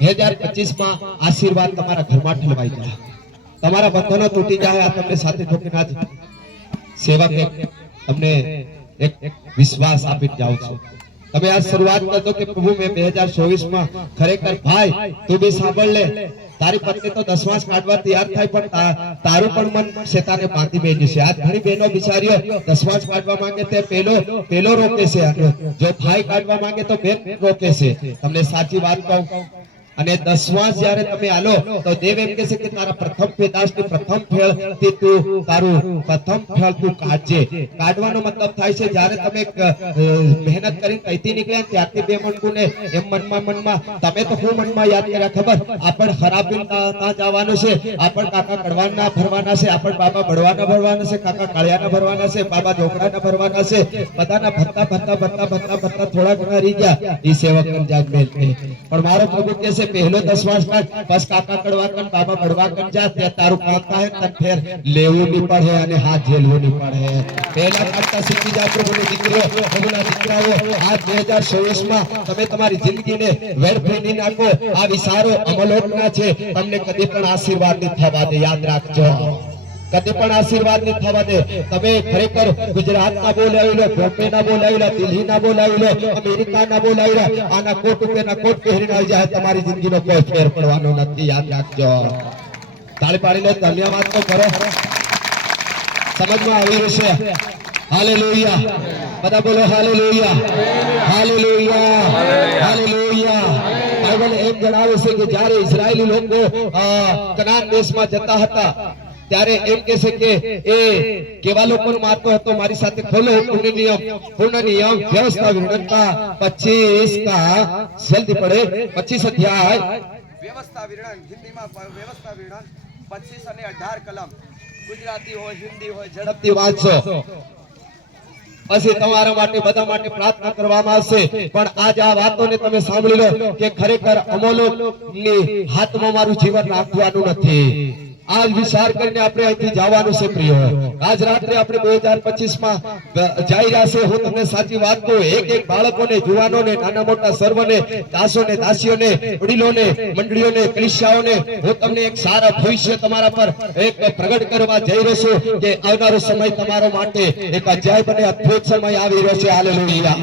2025 માં આશીર્વાદ તમારા ઘરમાં ઠલવાઈ જાય, તમારા બંધનો તૂટી જાય. આ તમને સાથે ઠોકીને આજ સેવક તમને એક વિશ્વાસ આપી જાઉં છું. તમે આ શરૂઆત કરજો કે પ્રભુ મેં 2024 માં ખરેખર ભાઈ તું બી સાંભળ લે. તારી પત્ની તો 10 વર્ષ કાઢવા તૈયાર થાય પણ તારું પણ મન શેતાને બાંધી બેઠી છે. આજ ઘણી બહેનો બિચારીઓ 10 વર્ષ કાઢવા માંગે તે પેલો રોકે છે, જો ભાઈ કાઢવા માંગે તો બેન રોકે છે. તમને સાચી વાત કહું, અને 10 વર્ષ જ્યારે તમે આલો તો દેવ એમ કહે છે કે તારા પ્રથમ પેદાશની પ્રથમ ફળ થી તું તારું પ્રથમ ફળ તું કાઢજે. કાઢવાનો મતલબ થાય છે જ્યારે તમે મહેનત કરીને કઈથી નીકળ્યા ત્યારથી બે મણકુને એમ મનમાં તમે તો હું મનમાં યાદ કર્યા ખબર, આપણ ખરાબ ના જવાનું છે, આપણ કાકા કડવાના ભરવાના છે, આપણ બાબા બળવાના ભરવાના છે, કાકા કાળિયાના ભરવાના છે, બાબા ઢોકળાના ભરવાના છે. બધાના ભરતા થોડા ઘણા રહી ગયા એ સેવક જાગ મેલ. પણ મારો પ્રભુ કહે છે પહેલો 10 વર્ષ કાઢ, બસ કાકા કડવા કન બાબા બળવા કન જા, તે તારું કામ થાય તન ફેર લેવું ની પડે અને હાથ ઝેલવું ની પડે. પહેલા કાઢતા શીખી જા પ્રભુની દીકરીઓ, પ્રભુના દીકરાઓ. આ 2024 માં તમે તમારી જિંદગીને વેડફી નહીં નાખો. આ વિચારો અમલોકના છે, તમને કદી પણ આશીર્વાદ નહીં થવા દે. યાદ રાખજો, કદી પણ આશીર્વાદ નહીં થવા દે. તમે ખરેખર ગુજરાતના બોલાવી લો, બોમ્બેના બોલાવી લો, દિલ્હીના બોલાવી લો, અમેરિકાના બોલાવી લો, આના કોટ ઉપરના કોટ પહેરીને આવી જાય, તમારી જિંદગીનો કોઈ ફેર પડવાનો નથી. યાદ રાખજો. તાળી પાડીને ધન્યવાદ તો કરો. સમજમાં આવી રહેશે. હાલેલુયા. બધા બોલો હાલેલુયા, હાલેલુયા, હાલેલુયા. બાઇબલ એમ જણાવે છે કે જ્યારે ઇઝરાયેલી લોકો કનાન દેશમાં જતા હતા ત્યારે એમ કહે છે કે એ કેવા લોકોનો માર્ગ હતો. મારી સાથે ખોલો પૂર્ણ નિયમ વ્યવસ્થા વિવરણતા 25 કા જલ્દી પડે 25 અધ્યાય વ્યવસ્થા વિવરણ હિન્દીમાં વ્યવસ્થા વિવરણ 25 અને 18 કલમ. ગુજરાતી હોય હિન્દી હોય ઝડપથી વાંચો. પછી તમારા માટે બધા માટે પ્રાર્થના કરવામાં આવશે. પણ આજ આ વાતોને તમે સાંભળી લો કે ખરેખર અમોલોકની હાથમાં મારું જીવન રાખવાનું નથી. આજ વિચાર કરીને આપણે અહીંથી જવાનું છે પ્રિય. આજ રાત્રે આપણે 2025 માં જઈ રહ્યા છે. હું તમને સાચી વાત કહું, એક બાળકોને, જુવાનોને, નાના મોટા સર્વને, દાસોને, દાસીઓને, વડીલોને, મંડળીઓને, કલિસિયાઓને હું તમને એક સારા ભવિષ્ય તમારા પર એક પ્રગટ કરવા જઈ રહ્યો છું કે આવનારો સમય તમારો માટે એક અજાયબ અને અદ્ભુત સમય આવી રહ્યો છે. હાલેલુયા.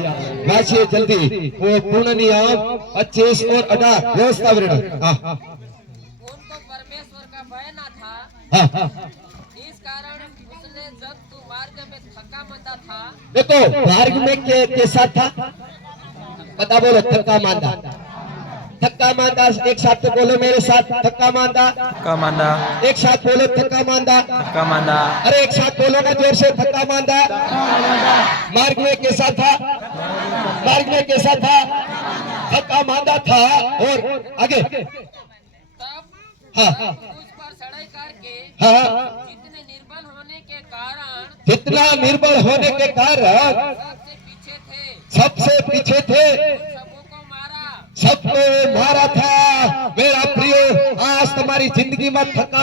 વાંચીએ જલ્દી. પૂર્ણ નિયમ 25 और 18 व्यवस्था विवरण. हाँ उनको परमेश्वर का भय न था, हाँ. इस कारण उसने जब तू मार्ग में थका मंदा था, देखो मार्ग में कैसा था, बता बोलो. थका मांदा, थका मांदा. एक साथ बोलो मेरे साथ, थका मांदा, थका मांदा, एक साथ बोलो थका मांदा, थका मांदा, अरे एक साथ बोलो ना जोर से, थका मांदा. मार्ग में कैसा था, मार्ग में कैसा था, थका मांदा था. और आगे तब हाँ उस पर चढ़ाई करके हाँ. जितने निर्बल होने के कारण जितना निर्बल होने के कारण सबसे पीछे थे, सबसे पीछे थे, सबों को मारा. सबको मारा था. मेरा प्रियो, आज तुम्हारी जिंदगी में थका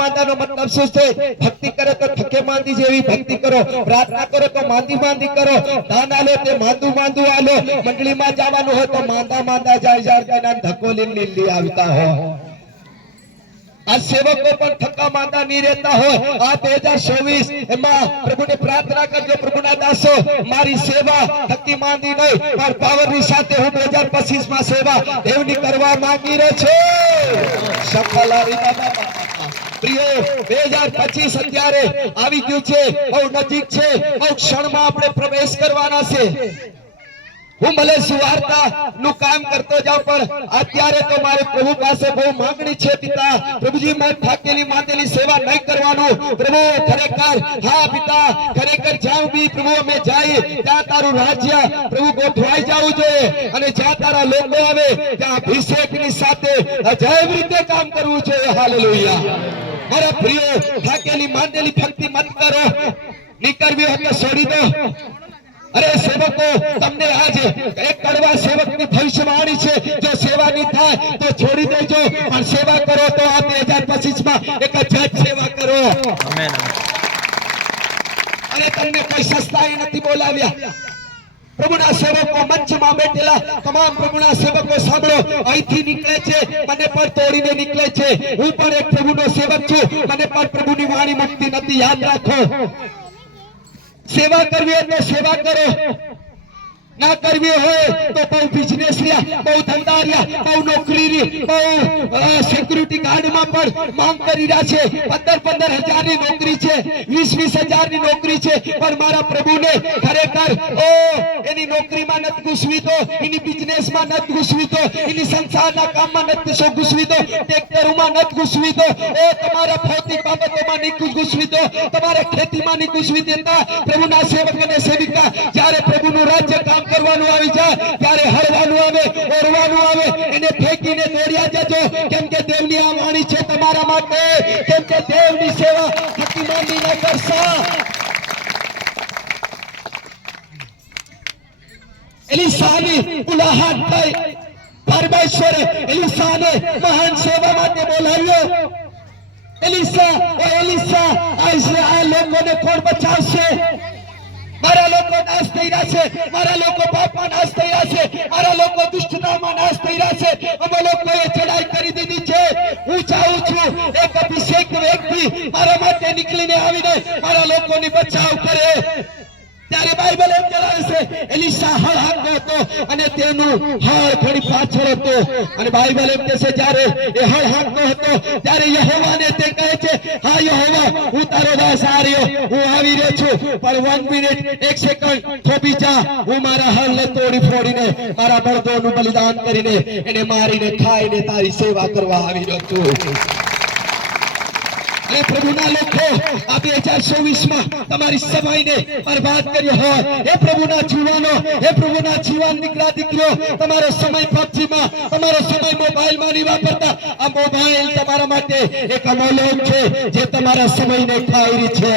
માંદાનો મતલબ શું છે? ભક્તિ કરે તો થકે માંદી જેવી ભક્તિ કરો, પ્રાર્થના કરો તો માંદી માંદી કરો, દાન આલો તે માંદુ માંદુ આલો, મંડળીમાં જવાનું હોય તો માંદા માંદા જાય ધક્કો લઈ આવતા હોય। આ સેવકો પણ થકા માંદા નહીં રહેતા હોય। આ 2024 એમાં પ્રભુને પ્રાર્થના કરજો, પ્રભુના દાસો મારી સેવા થકી માંદી નહીં પણ પાવરની સાથે હું 2025 માં સેવા દેવની કરવા માંગી રહ્યો છું। સફલારી બાબા પ્રિયો 2025 અત્યારે આવી ગયું છે, બહુ નજીક છે, બહુ ક્ષણમાં આપણે પ્રવેશ કરવાના છે। હું ભલે સુવાર્તા નું કામ કરતો જાઉં પણ અત્યારે તો મારે પ્રભુ પાસે બહુ માંગણી છે। પિતા પ્રભુજી મેં થાકેલી માંદેલી સેવા નહીં કરવાનું પ્રભુ, ખરેખર હા પિતા, ખરેખર જ્યાં બી પ્રભુ અમે જાય ત્યાં તારું રાજ્ય પ્રભુ ગોઠવાઈ જવું જોઈએ અને જ્યાં તારા લોકો આવે ત્યાં અભિષેકની સાથે અજાયબ રીતે કામ કરવું જોઈએ। હાલેલુયા। મારા પ્રિયો, થાકેલી માંદેલી ભક્તિ મત કરો, નીકળવી હોય તો છોડી દો। अरे सेवको तमने आज एक कड़वा सेवक की भविष्यवाणी छे, जो सेवा नहीं थाय तो छोड़ी देजो और सेवा करो तो आप 2025 में एक जज सेवा करो। आमेन। अरे तमने कोई सस्ताई नहीं बोलाव्या। प्रभुना सेवको मंच में बैठेला तमाम प्रभुना सेवको सांभळो, અહીંથી નીકળે છે મને પણ તોડીને નીકળે છે। હું પણ એક પ્રભુનો સેવક છું, મને પણ પ્રભુની વાણી મુક્તિ નથી, યાદ રાખો। सेवा करवी हो तो सेवा करो, ना करवी हो तो बहु बिजनेस रिया, बहु धंधा रिया, बहु नौकरी री, बहु सिक्योरिटी गार्ड में पण मांग करी रहा छे। 15-15 हजार नी नौकरी छे, 20-20 हजार नी नौकरी छे, पर मारा प्रभु ने खरेखर ओ एनी नौकरी में नत घुसवी दो, एनी बिजनेस में नत घुसवी दो, एनी संसार ना काम में नत सो घुसवी दो, ट्रेक्टर में नत घुसवी दो, ओ तुम्हारा भौतिक बाबतों में नहीं घुसवी दो, तुम्हारे खेती में नहीं घुसवी देता। प्रभु ना सेवक ने सेविका जारे प्रभु नु राज्य काम करवानुं आवी जाय त्यारे हरवानुं आवे, ओरवानुं आवे, एने फेंकीने दौड़्या जजो, केम के देवनी आ वाणी छे तमारा माटे, केम के देवनी सेवा थकी માંદી न करशो। एलिसानी उलाहट થઈ, પરમેશ્વરે એલિસાને મહાન સેવા માટે બોલાવ્યો। એલિસા ઓ એલિસા, આ લોકોને કોણ બચાવશે? मारा लोग नाश થઈ રહ્યા છે, મારા લોકો પાપમાં નાશ થઈ રહ્યા છે, મારા લોકો દુષ્ટતામાં નાશ થઈ રહ્યા છે। અમે લોકોએ ચડાઈ કરી દીધી છે। હું ચાહું છું એક અભિષેક વ્યક્તિ મારા માટે નીકળીને આવીને મારા લોકોની બચાવ કરે। ત્યારે બાઇબલ એમ જણાવે છે એલિસા હળ હાંકતો હતો અને તેનું હળ ઘણી પાછળ હતો અને બાઇબલ એમ કહે છે જ્યારે એ હળ હાંકતો હતો ત્યારે યહોવાને તે કહે છે, હા યહોવા, હું તારો દાસ આ રહ્યો, હું આવી રહ્યો છું, પણ 1 મિનિટ 1 સેકન્ડ થોભી જા। હું મારા હળને તોડી ફોડીને મારા બળદોનું બલિદાન કરીને એને મારીને ખાઈને તારી સેવા કરવા આવી રહ્યો છું। એ પ્રભુના લોકો આ 2024 માં તમારી સમયને બરબાદ કર્યો હોય, એ પ્રભુના જીવાનો, એ પ્રભુના જીવાન દીકરા દીકરીઓ, તમારો સમય PUBG માં, તમારો સમય મોબાઈલ માં નહીં વાપરતા। આ મોબાઈલ તમારા માટે એક અમોલોક છે જે તમારા સમયને ખાઈ રહી છે।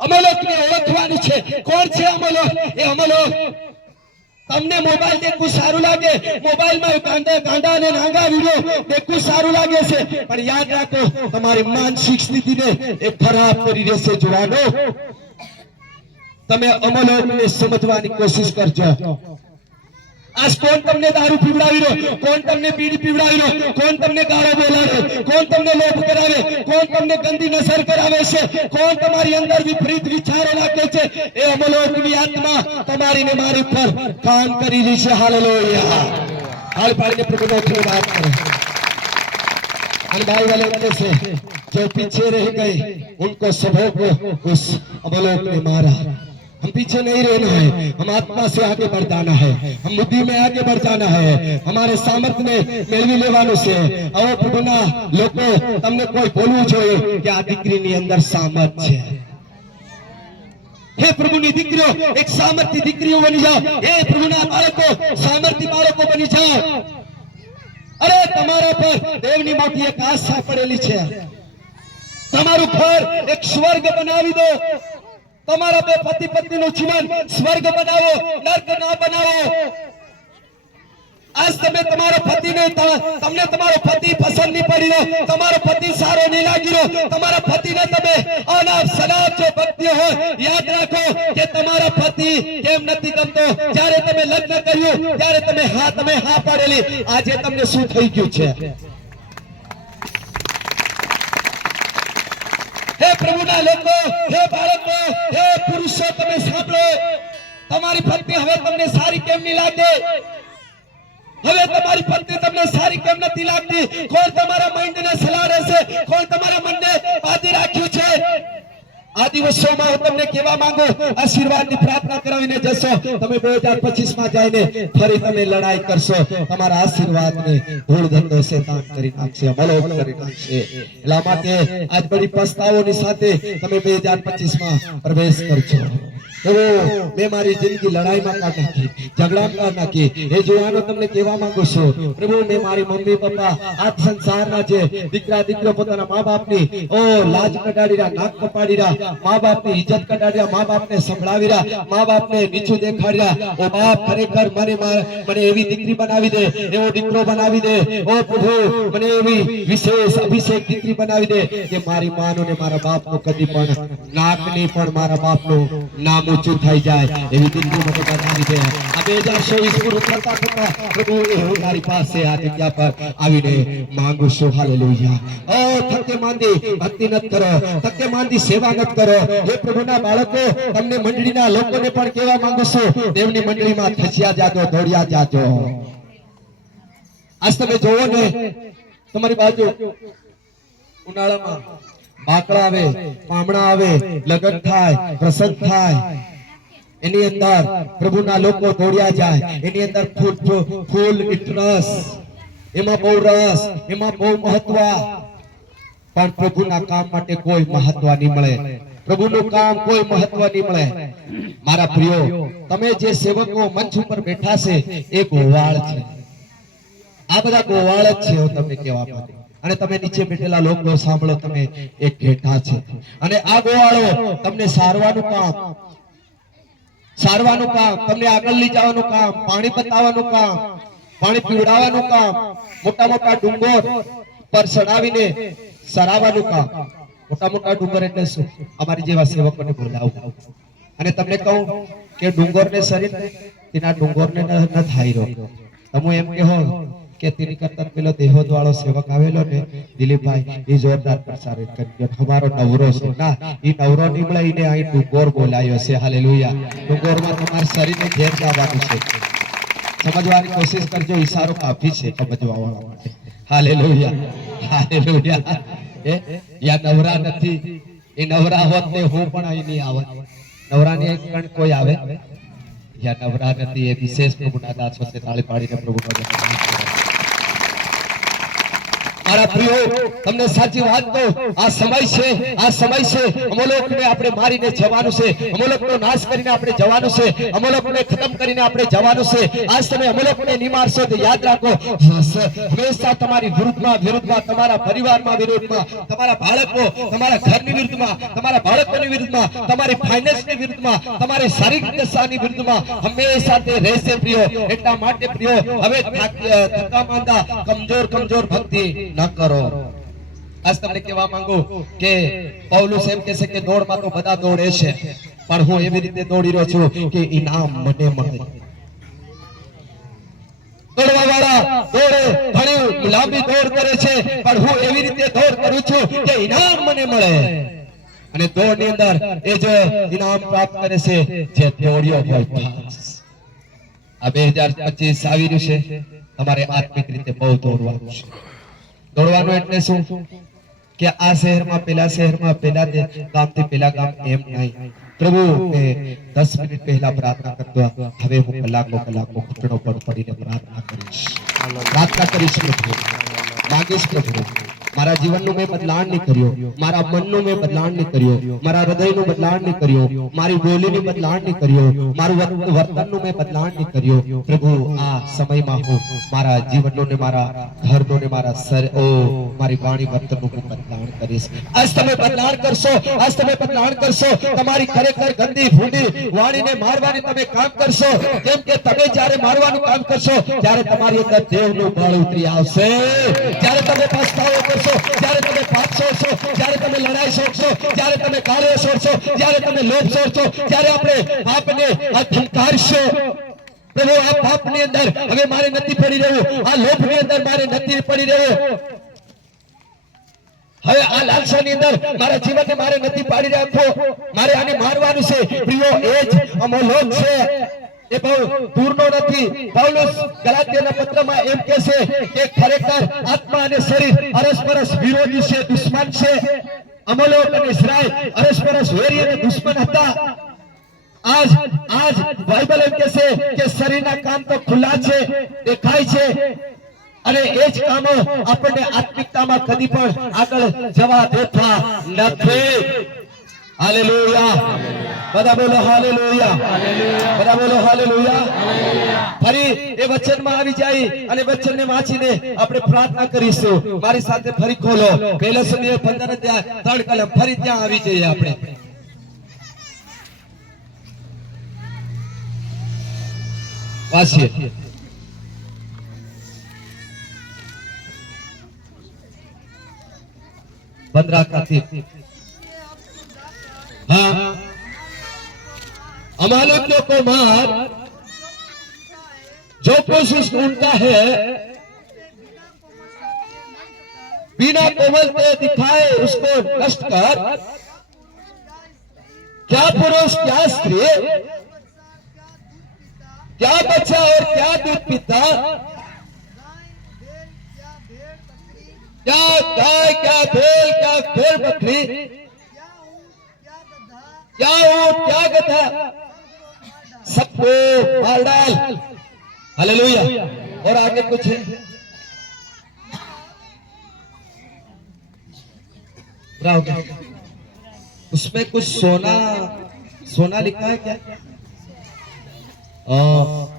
અમોલોકને ઓળખવાનું છે। કોણ છે અમોલોક? એ અમોલોક તમને મોબાઈલ દેખવું સારું લાગે, મોબાઈલ માં ગાંડા અને નાંગા વિડિયો દેખવું સારું લાગે છે, પણ યાદ રાખો તમારી માનસિક સ્થિતિને એ ખરાબ કરી દેશે। જવાનો, તમે અમલોકને સમજવાની કોશિશ કરજો। आज कौन तमने दारू पीवड़ावी रो, कौन तमने बीड़ी पीवड़ावी रो, कौन तमने गाळो बोलावे, कौन तमने लोभ करावे, कौन तमने गंदी नजर करावे छे, कौन तुम्हारी अंदर विपरीत विचारो नाखे छे? ए अमलोकनी आत्मा तुम्हारी ने मारी पर काम करी रही छे। हालेलुया। हाल पाड़ीने प्रभुनो धन्यवाद करो। और बाइबल कहते से जो पीछे रह गए उनको सबों को उस अमलोक ने मारा। हम पीछे नहीं रहना है, हम आत्मा से आगे बढ़ जाना है, हम बुद्धि में आगे बढ़ जाना है, हमारे सामर्थ्य में मेळवी लेवानुं छे। आओ प्रभुना लोको, तमने कोई बोलવું જોઈએ કે આ દીકરીની અંદર સામર્થ્ય છે। हे प्रभुनी દીકરીઓ, એક સામર્થ્ય દીકરીઓ બની જાઓ। हे प्रभुना બાળકો, સામર્થ્ય બાળકો બની જાઓ। અરે તમારા પર દેવની મોટી એક આશા પડેલી છે। તમારું ઘર એક સ્વર્ગ બનાવી દો। તમારા બે પતિ પત્નીનું જીવન સ્વર્ગ બનાવો, નર્ક ના બનાવો। आज તમે તમારો પતિને તમને તમારો પતિ પસંદ નહીં પડ્યો, તમારો પતિ સારો નહીં લાગ્યો, તમારા પતિને તમે અનાપ શનાપ જો ભક્તિ હોય, યાદ રાખો કે તમારા પતિ કેમ નથી ગમતો. જ્યારે તમે લગ્ન કર્યું ત્યારે તમે હા પાડેલી, આજે તમને શું થઈ ગયું છે? હે પ્રભુના લોકો, હે બાળકો, હે પુરુષો, તમે સાંભળો. તમારી પત્ની હવે તમને સારી કેમ નહીં લાગે? હવે તમારી પત્ની તમને સારી કેમ નથી લાગતી? કોણ તમારા મનને સલાડે છે? કોણ તમારા મનને બાંધી રાખ્યું છે? આ દિવસોમાં હું તમને કહેવા માંગુ, આશીર્વાદની પ્રાર્થના કરાવીને જશો તમે 2025 માં જઈને ફરી તમે લડાઈ કરશો, તમારા આશીર્વાદને ધૂળ ધંધો શેતાન કરી નાખશે, મલોક કરી નાખશે. એટલા માટે આજ બધી પસ્તાઓની સાથે તમે 2025 માં પ્રવેશ કરજો. મેં મારી જિંદગી લડાઈમાં કાઢ નાખી, ઝઘડામાં કાઢ નાખી. એ જોવાનો તમને કહેવા માંગુ છું, પ્રભુ મેં મારી મમ્મી પપ્પા આ સંસારના જે દીકરા દીકરીઓ પોતાના મા બાપની લાજ કઢાડી રહ્યા, નાક કપાડી રહ્યા, મા બાપની ઇજ્જત કઢાડી રહ્યા, મા બાપને સંભળાવી રહ્યા, મા બાપને નીચું દેખાડી રહ્યા. ઓ બાપ, ખરેખર મને એવી દીકરી બનાવી દે, એવો દીકરો બનાવી દે. ઓ પ્રભુ, મને એવી વિશેષ અભિષેક દીકરી બનાવી દે કે મારી માનો ને મારા બાપનો કદી પણ નાકની પણ મારા બાપનું નામ ઊંચું થઈ જાય એવી દીકરી મને બનાવી દે. આ 2024 પૂરું કરતા કરતા પ્રભુ હું તારી પાસે આ જગ્યા પર આવીને માંગુ છું. હાલેલુયા. ઓ થકે માંદી ભક્તિ ન કરો, થકે માંદી સેવા ન કરો. હે પ્રભુના બાળકો, તમને મંડળીના લોકોને પણ કહેવા માંગુ છું, દેવની મંડળીમાં ખસ્યા જાજો, દોડ્યા જાજો. આજ તમે જોવો ને તમારી બાજુ ઉનાળામાં બાકડા આવે, પામણા આવે, લગન થાય, પ્રસંગ થાય, એની અંદર પ્રભુના લોકો દોડ્યા જાય. એની અંદર ફૂલ ઇન્ટરેસ્ટ, એમાં બહુ રસ, એમાં બહુ મહત્વ. પણ પ્રભુના કામ માટે કોઈ મહત્વ નહીં મળે, પ્રભુનું કામ કોઈ મહત્વ નહીં મળે. મારા પ્રિયો, તમે જે સેવકો મંચ ઉપર બેઠા છે એ ગોવાળ છે. આ બધા ગોવાળ જ છે. હું તમને કહેવા માંગુ, અને તમે નીચે બેઠેલા લોકો સાંભળો, તમે એક ઘેટા છે. અને આ ગોવાળો તમને સારવાનું કામ, તમને આગળ લઈ જવાનું કામ, પાણી બતાવવાનું કામ, પાણી પીવડાવવાનું કામ, મોટા મોટા ડુંગર પર ચડાવીને સરાવવાનું કામ. મોટા મોટા ડુંગર એટલે શું? અમારી જેવા સેવકોને બોલાવું અને તમને કહું કે ડુંગરને શરીર તેના ડુંગરને ન થાય રહ્યો. તમે એમ કહો કે તેની કરતા પેલો દેહોદ વાળો સેવક આવેલો ને દિલીપભાઈ, એ જોરદાર પ્રચાર કર્યો, અમારો નવરો છે. ના, એ નવરો નીકળે, એને અહીં ડુંગર બોલાયો છે. હાલેલુયા. ડુંગરમાં તમારા શરીરને ઘેર જવાનું છે. સમજવાની કોશિશ કરજો, ઈશારો કાફી છે સમજવા વાળા માટે. Hallelujah, hallelujah. યા નવરા નથી, એ નવરા હોત ને હું પણ અહીં નહીં આવત. નવરાની એક કણ કોઈ આવે, યા નવરા નથી. એ વિશેષ પ્રભુના દાસ છે. તાળી પાડીને પ્રભુનો મારા પ્રિયો, તમને સાચી વાત કહું, આ સમય છે, આ સમય છે. અમોલોકને આપણે મારીને જવાનું છે, અમોલોકનો નાશ કરીને આપણે જવાનું છે, અમોલોકને ખતમ કરીને આપણે જવાનું છે. આજ તમે અમોલોકને નહીં મારશો તો યાદ રાખો, હંમેશા તમારી વિરુદ્ધમાં, તમારા પરિવારમાં વિરુદ્ધમાં, તમારા બાળકો, તમારા ઘરની વિરુદ્ધમાં, તમારા બાળકોની વિરુદ્ધમાં, તમારી ફાઇનાન્સની વિરુદ્ધમાં, તમારી શારીરિક દશાની વિરુદ્ધમાં હંમેશા તે રહેશે પ્રિયો. એટલા માટે પ્રિયો, હવે થકા માંદા કમજોર ભક્તિ ન કરો. આજ તમને કહેવા માંગુ કે પૌલુસ એમ કહે છે કે દોડમાં તો બધા દોડે છે, પણ હું એવી રીતે દોડી રહ્યો છું કે ઇનામ મને મળે. દોડવા વાળા દોડે, ઘણી લાંબી દોડ કરે છે, પણ હું એવી રીતે દોડ કરું છું કે ઇનામ મને મળે. અને દોડની અંદર એ જે ઇનામ પ્રાપ્ત કરે છે જે દોડ્યો હોય. આ 2025 આવી રહ્યું છે, તમારે આત્મિક રીતે બહુ દોડવાનું છે. દોડવાનું એટલે શું કે આ શહેરમાં પેલા શહેરમાં પેલા ગામથી પેલા ગામ એમ નહીં. પ્રભુ 10 મિનિટ પહેલા પ્રાર્થના કરતો, હવે હું કલાકો ઘૂંટણો પર પડીને પ્રાર્થના કરીશ. પ્રભુ માંગીશ, પ્રભુ મારા જીવનનું મેં બદલાણ નહીં કર્યો, મારા મનનું મેં બદલાણ નહીં કર્યો, મારા હૃદયનું બદલાણ નહીં કર્યો, મારી બોલીની બદલાણ નહીં કર્યો, મારું વર્તનનું મેં બદલાણ નહીં કર્યો. પ્રભુ આ સમયમાં હું મારા જીવનનો ને મારા ઘરનો ને મારી વાણી વર્તનનું હું બદલાણ કરીશ. આજ તમે બદલાણ કરશો, આજ તમે બદલાણ કરશો. તમારી ખરેખર ગંદી ભૂંડી વાણીને મારવાની તમે કામ કરશો. કેમ કે તમે જ્યારે મારવાનું કામ કરશો ત્યારે તમારી અંદર દેવનું બળ ઉતરી આવશે. જ્યારે તમે પસ્તાવો કરશો, જ્યારે તમે પાપ છોડશો, જ્યારે તમે લડાઈ છોડશો, જ્યારે તમે ગાળો છોડશો, જ્યારે તમે લોભ છોડશો, ત્યારે આપણે પાપને ધમકારશો. પ્રભુ આ પાપની અંદર હવે મારે નથી પડી રહ્યું, આ લોભની અંદર મારે નથી પડી રહ્યું, હવે આ લાલસાની અંદર મારા જીવનને મારે નથી પાડી રાખવો, મારે આને મારવાનું છે. પ્રિયો એ જ અમોલોક છે, એ બહુ દૂરનો નથી. પૌલુસ ગલાત્યના પત્રમાં એમ કહે છે કે ખરેખર આત્મા અને શરીર અરસપરસ વિરોધી છે, દુશ્મન છે. અમોલોક અને ઇઝરાયલ અરસપરસ વેરી અને દુશ્મન હતા. આજ બાઇબલ એમ કહે છે કે શરીરના કામ તો ખુલ્લા છે, દેખાય છે, અને એ જ કામો આપણને આત્મિકતામાં કદી પણ આગળ જવા દેતા નથી. હાલેલુયા, બધા બોલો હાલેલુયા, બધા બોલો હાલેલુયા. ફરી એ વચનમાં આવી જાય અને વચનને વાંચીને આપણે પ્રાર્થના કરીશું. મારી સાથે ફરી ખોલો પહેલો સમય 15 ત્યાં 3 કલમ, ફરી ત્યાં આવી જઈએ આપણે. વાંચીએ. हाँ, अमालेकियों को मार, जो कुछ उनका है बिना कोमल के दिखाए उसको नष्ट कर. क्या पुरुष, क्या स्त्री, क्या बच्चा और क्या दूध पीता, क्या गाय, क्या भेड़, क्या भेड़ बकरी, क्या ऊंट, क्या गधा, सबको मार डाल. हालेलुया. और आगे कुछ है, उसमें कुछ सोना लिखा है क्या?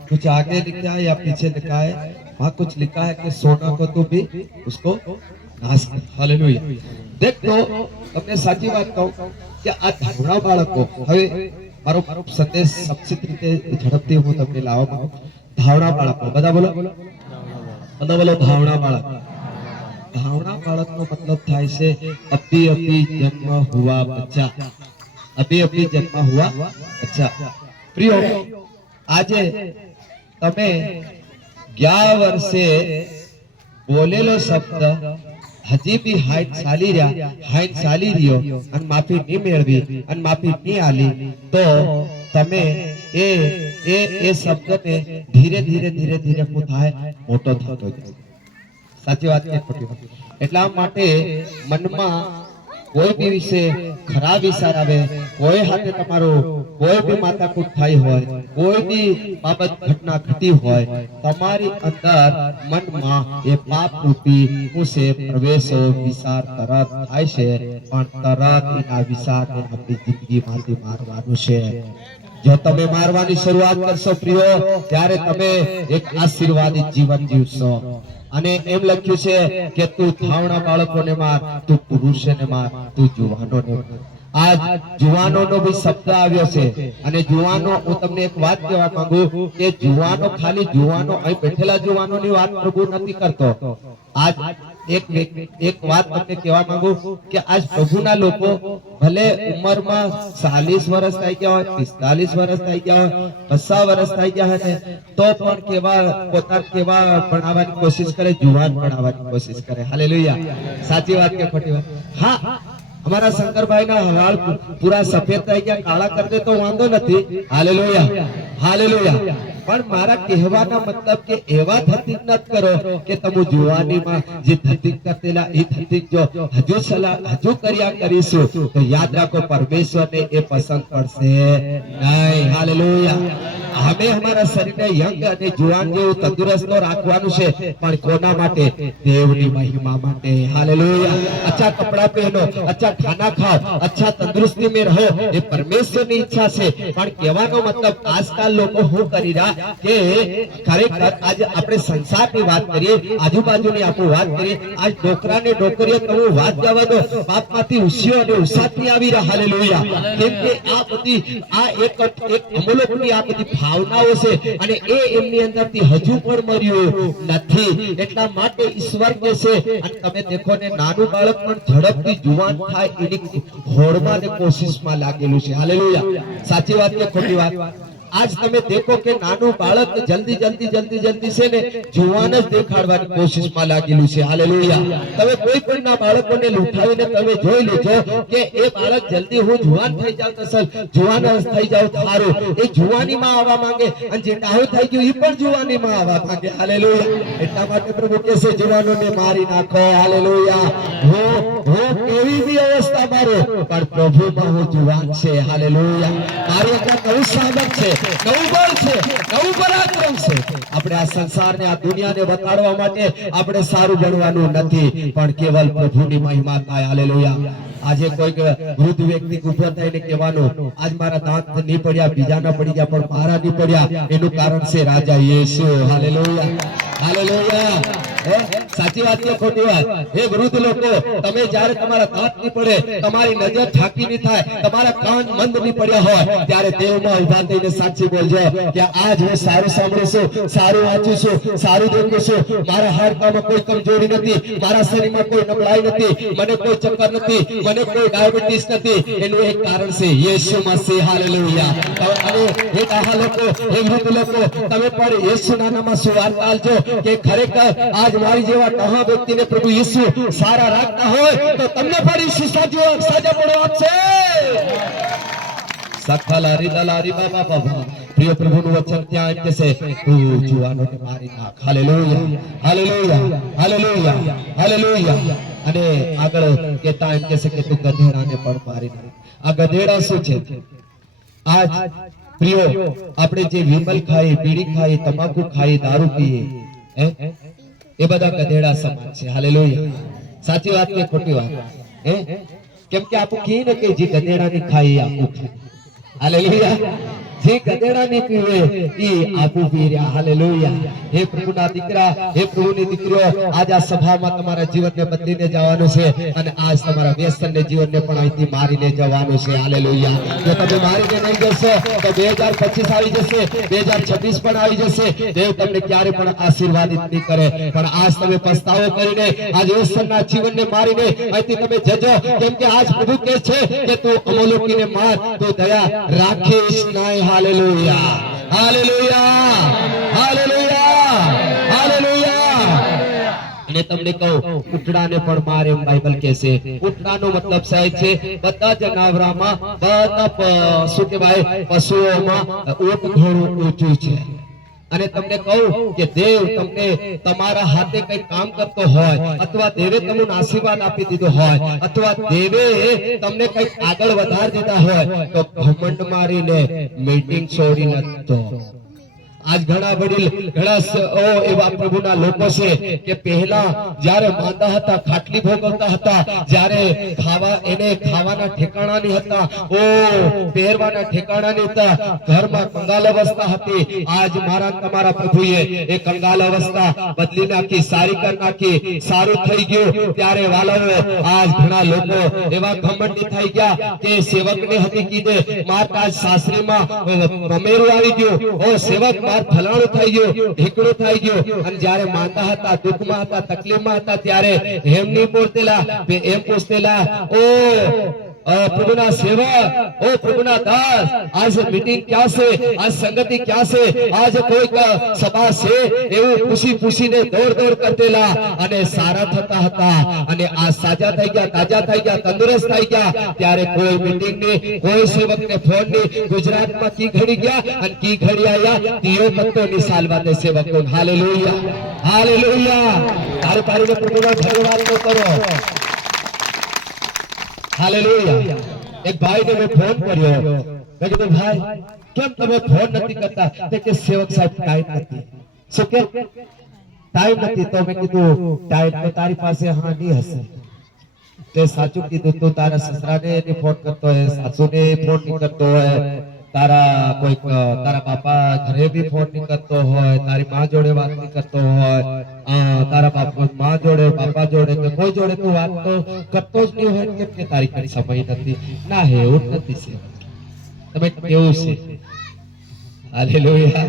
कुछ आगे लिखा है या पीछे लिखा है? वहां कुछ लिखा है कि सोना को तू भी उसको नाश कर. हालेलुया. देख तो તમને સાચી વાત કહું કે આ ધાવણા બાળકો, હવે મારો સંદેશ સંક્ષિપ્ત રીતે ઝડપથી હું તમને લાવવા માંગુ. ધાવણા બાળકો, બધા બોલો, બધા બોલો ધાવણા બાળક. ધાવણા બાળકનો મતલબ થાય છે અભી અભી જન્મ હુઆ બચ્ચા, અભી અભી જન્મ હુઆ બચ્ચા. પ્રિયો, આજે તમે 11 વર્ષે બોલેલો શબ્દ હજી બી હાઈટ ચાલી રહ્યો અને માફી નહીં મેળવી અને માફી નહીં આલી, તો તમે એ શબ્દને ધીરે ધીરે ધીરે ધીરે શું થાય, મોટો થતો જાય. સાચી વાત કે ખોટી વાત? એટલા માટે મનમાં કોઈ બી વિશે ખરાબ વિચાર આવે, કોઈ સાથે તમારો કોઈ બી માથાકૂટ થઈ હોય, કોઈ બી બાબત ઘટના ઘટી હોય, તમારી અંદર મનમાં એ પાપ રૂપી ઉસે પ્રવેશો વિચાર તરત થાય છે, પણ તરત એના વિચારને આપણી જિંદગીમાંથી મારવાનું છે. જો તમે મારવાની શરૂઆત કરશો પ્રિયો, ત્યારે તમે એક આશીર્વાદિત જીવન જીવશો. અને એમ લખ્યું છે કે તું ધાવણા બાળકોને માર, તું પુરુષોને માર, તું જુવાનોને માર. આજ જુવાનોનો બી શબ્દ આવ્યો છે, અને જુવાનો, હું તમને એક વાત કહેવા માંગુ કે જુવાનો ખાલી જુવાનો અહીં બેઠેલા જુવાનોની વાત પ્રભુ નથી કરતો. આજ એક વાત તમને કહેવા માંગુ કે આજ પ્રભુના લોકો ભલે ઉંમરમાં 40 વર્ષ થઈ ગયા હોય, 45 વર્ષ થઈ ગયા હોય, 50 વર્ષ થઈ ગયા હોય, તો પણ કેવા ભણાવવાની કોશિશ કરે, જુવાન ભણાવવાની કોશિશ કરે. હાલેલુયા. સાચી વાત કે ખોટી વાત? હા, અમારા શંકરભાઈના વાળ પૂરા સફેદ થઈ ગયા, કાળા કરી દે તો વાંધો નથી. Hallelujah, hallelujah. પણ મારા કહેવાનો મતલબ કે એવા ધતિક ન કરો કે તમે જુવાનીમાં જે ધતિક કરતેલા એ ધતિક જો હજુ કર્યા કરીશું તો યાદ રાખો પરમેશ્વરને એ પસંદ પડશે નહીં. હાલેલુયા. અમે અમારા શરીરને યંગ અને જુવાન જેવું તંદુરસ્ત રાખવાનું છે, પણ કોના માટે? દેવની મહિમા માટે। હાલેલુયા। अच्छा कपड़ा पहनो, अच्छा खाना खाओ, अच्छा तंदुरुस्ती में रहो, ये परमेश्वर ની ઈચ્છા છે। પણ કહેવાનો મતલબ આજકાલ લોકો શું કરી રહ્યા કે ખરેખર આજે આપણે સંસારની વાત કરીએ, આજુબાજુની આપણે વાત કરીએ, આજ ડોકરાને ડોકરીએ તમે વાત જવા દો, બાપમાંથી ઉસ્યો અને ઉસાતની આવી રહ્યા। હાલેલુયા। કેમ કે આ બધી આ એક અમૂલ્યની આ બધી ભાવનાઓ છે અને એ એમની અંદરથી હજુ પણ મર્યું નથી। એટલા માટે ઈશ્વર કહે છે, અને તમે દેખો ને નાનું બાળક પણ ઝડપથી જુવાન થાય એની હોડમાં ને કોશિશમાં લાગેલું છે। હાલેલુયા। સાચી વાત કે ખોટી વાત? आज તમે देखो કે નાનું બાળક જલ્દી છે ને જુવાન જ દેખાડવાની કોશિશમાં લાગેલું છે। હાલેલુયા। તમે કોઈ પણ ના બાળકોને લૂંટાવીને તમે જોઈ લેજો કે એ બાળક જલ્દી હું જુવાન થઈ જાઉં તો સર જુવાન થઈ જાઉં થારું, એ જુવાનીમાં આવવા માંગે, અને જે ડાહું થઈ ગયું એ પણ જુવાનીમાં આવવા માંગે। હાલેલુયા। એટલા માટે પ્રભુ કહે છે જુવાનોને મારી નાખો। હાલેલુયા। હું કેવી બી અવસ્થા મારો, પણ પ્રભુમાં હું જુવાન છે। હાલેલુયા। મારી અંદર નવું સામર્થ્ય છે, નવું બળ છે, નવું પરાક્રમ છે। આપણે આ સંસારને આ દુનિયાને બતાડવા માટે આપણે સારું બનવાનું નથી, પણ કેવલ પ્રભુની મહિમા થાય। હાલેલુયા। આજે કોઈક વૃદ્ધ વ્યક્તિ ઉભો થઈને કહેવાનું, આજ મારા દાંત નહીં પડ્યા, બીજાના પડી ગયા, પણ મારા નહીં પડ્યા, એનું કારણ છે રાજા યેસુ। હાલેલુયા। હાલેલુયા। સાચી વાત કે ખોટી વાત? હે વૃદ્ધ લોકો, તમે જ્યારે તમારા દાંત નહીં પડે, તમારી નજર ઠાકી નહીં થાય, તમારા કાન મંદ નહીં પડ્યા હોય, ત્યારે દેવમાં ઉભા થઈને સાચી બોલજો કે આજ હું સારું સાંભળું છું, સારું વાંચું છું, સારું દેખું છું, મારા હાડકામાં કોઈ કમજોરી નથી, મારા શરીરમાં કોઈ નબળાઈ નથી, મને કોઈ ચક્કર નથી, મને કોઈ ડાયાબિટીસ નથી। એનું એક કારણ છે યેસુ મસીહ। હાલેલુયા। અને હે આહા લોકો, હે વૃદ્ધ લોકો, તમે પણ યેસુના નામમાં સુવાર્તા આલજો કે ખરેખર આજ મારી જેવા ડહા વ્યક્તિને પ્રભુ યેસુ સારા રાખતા હોય તો તમને પણ યેસુ સાજા પડો આપશે। સખલારી દલારી બાબા બાબા પ્રિય પ્રભુનું વચન ત્યાં એમ કે છે, તું જુવાનોને મારી નાખ। હાલેલુયા। હાલેલુયા। હાલેલુયા। હાલેલુયા। અને આગળ કહેતા એમ કે છે કે તું ગધેડાને પણ મારી નાખ। આ ગધેડા શું છે? આજ પ્રિયો આપણે જે વિમલ ખાઈ, બીડી ખાઈ, તમાકુ ખાઈ, દારૂ પીએ, એ બધા ગધેડા સમાન છે। હાલેલુયા। સાચી વાત કે ખોટી વાત? કેમ કે આપું કહી ને કે જે ગધેડાની ખાઈ આપું ખાય। હાલેલુયા। જે ગધેડાની પીવે એ આપું પી રહ્યા। હાલેલુયા। હે પ્રભુના દીકરા, હે પ્રભુની દીકરીઓ, આજ આ સભામાં તમારા જીવનને બદલીને જવાનું છે, અને આજ તમારા વ્યસનને જીવનને પણ અહીંથી મારીને જવાનું છે। હાલેલુયા। જો તમે મારીને નહીં જશો તો 2025 આવી જશે, 2026 પણ આવી જશે, દેવ તમને ક્યારે પણ આશીર્વાદિત નહીં કરે। પણ આજ તમે પસ્તાવો કરીને આજ વ્યસનના જીવનને મારીને અહીંથી તમે જજો, કેમ કે આજ પ્રભુ કહે છે કે તું અમોલોકીને માર, તું દયા રાખીશ નહીં। હાલેલુયા। હાલેલુયા। હાલેલુયા। હાલેલુયા। અને તમને કહું, ઉટડાને પણ મારે એમ બાઇબલ કહે છે। ઉટડાનો મતલબ સાહેબ છે બધા જનાવરામાં, બધા શું કહેવાય પશુઓમાં ઊંટ ઘણું ઊંચું છે। અને તમને કહું કે દેવ તમને તમારા હાથે કઈ કામ કરતો હોય, અથવા દેવે તમને આશીર્વાદ આપી દીધો હોય, અથવા દેવે તમને કઈ આગળ વધારી દીધા હોય, તો ઘમંડ મારીને મીટિંગ છોડી નતો। આજ ઘણા વડીલ ઘણા એવા પ્રભુના લોકો છે કે પહેલા જ્યારે માંદા હતા, ખાટલી ભોગવતા હતા, જ્યારે ખાવાના ઠેકાણા નહીં હતા, પહેરવાના ઠેકાણા નહીં હતા, ઘરમાં કંગાલ અવસ્થા હતી, આજ મારા તમારા પ્રભુએ એ કંગાલ અવસ્થા બદલી નાખી, સારી કરી નાખી, સારું થઈ ગયું। ત્યારે વાલાઓ આજ ઘણા લોકો એવા ઘમંડી થઈ ગયા કે સેવકને હતી કીધે મારા આજ સાસરીમાં મમેરું આવી ગયું, સેવક ફલાણું થઈ ગયું, ઢીકણું થઈ ગયું। અને જ્યારે માંદા હતા, દુઃખમાં હતા, તકલીફમાં હતા, ત્યારે એમ નહીં બોલતેલા, એમ પૂછતેલા, પ્રભુના સેવક, પ્રભુના દાસ, आज मीटिंग क्या से, आज संगति क्या से, आज कोई सभा से, એવું પૂછીને દોડ કરતેલા અને સારા થતા હતા। અને આ સાજા થઈ ગયા, તાજા થઈ ગયા, તંદુરસ્ત થઈ ગયા। ત્યારે કોઈ મીટિંગ ની, કોઈ સેવક ને ફોન ની, ગુજરાતમાં કી ઘડી ગયા અને કી ઘડી આયા, તીઓ પત્તો ની સાલવાને સેવકો। હાલેલુયા। હાલેલુયા। તારે તારીને પ્રભુનો ધન્યવાદ કરો। हालेलुया। एक भाई ने मैं फोन કર્યો, મેં કીધું ભાઈ કેમ તમે ફોન નથી કરતા? તે કે સેવક સાહેબ ટાઈમ નથી. શું કે ટાઈમ નથી? તો મેં કીધું ટાઈમ તો તારી પાસે હા નહીં હશે. તે સાચું કીધું. તું તારા સસરાને ફોન કરતો હોય, સાસુને ફોન નહીં કરતો હોય, તારા કોઈ તારા બાપા ઘરે બી ફોન નહીં કરતો હોય, તારી માં જોડે વાત નહીં કરતો હોય, તારા બાપા માં જોડે બાપા જોડે કે કોઈ જોડે તું વાત તો કરતો જ નહીં હોય. કેમ કે તારી કઈ સમય નથી? ના હે એવું નથી છે. તમે કેવું છે? હાલેલુયા.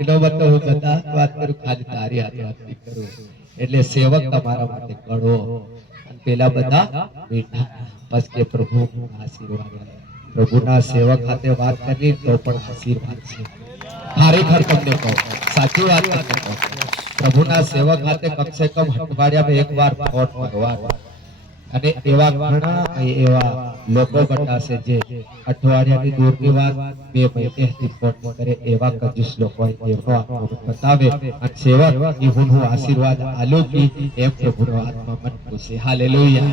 એનો મતલબ હું બધા વાત કરું, ખાલી તારી હાથે વાત નહીં કરું. એટલે સેવક તમારા માટે કરો. પેલા બધા બેઠા બસ કે પ્રભુ આશીર્વાદ આપે. પ્રભુના સેવક સાથે વાત કરી તો પણ આશીર્વાદ છે. ખરેખર તમને કહું, સાચી વાત તમને કહું, પ્રભુના સેવક સાથે કમસે કમ અઠવાડિયામાં એકવાર ફોન કરવાનો. અને એવા ઘણા એવા લોકો બતાશે જે અઠવાડિયાની દૂરની વાત 2 મહિનેથી ફોન કરે. એવા કંજૂસ લોકો એમનો આત્મા બતાવે અને સેવક એ હું આશીર્વાદ આલું કે એમ પ્રભુનો આત્મા મન ખુશે. હાલેલુયા.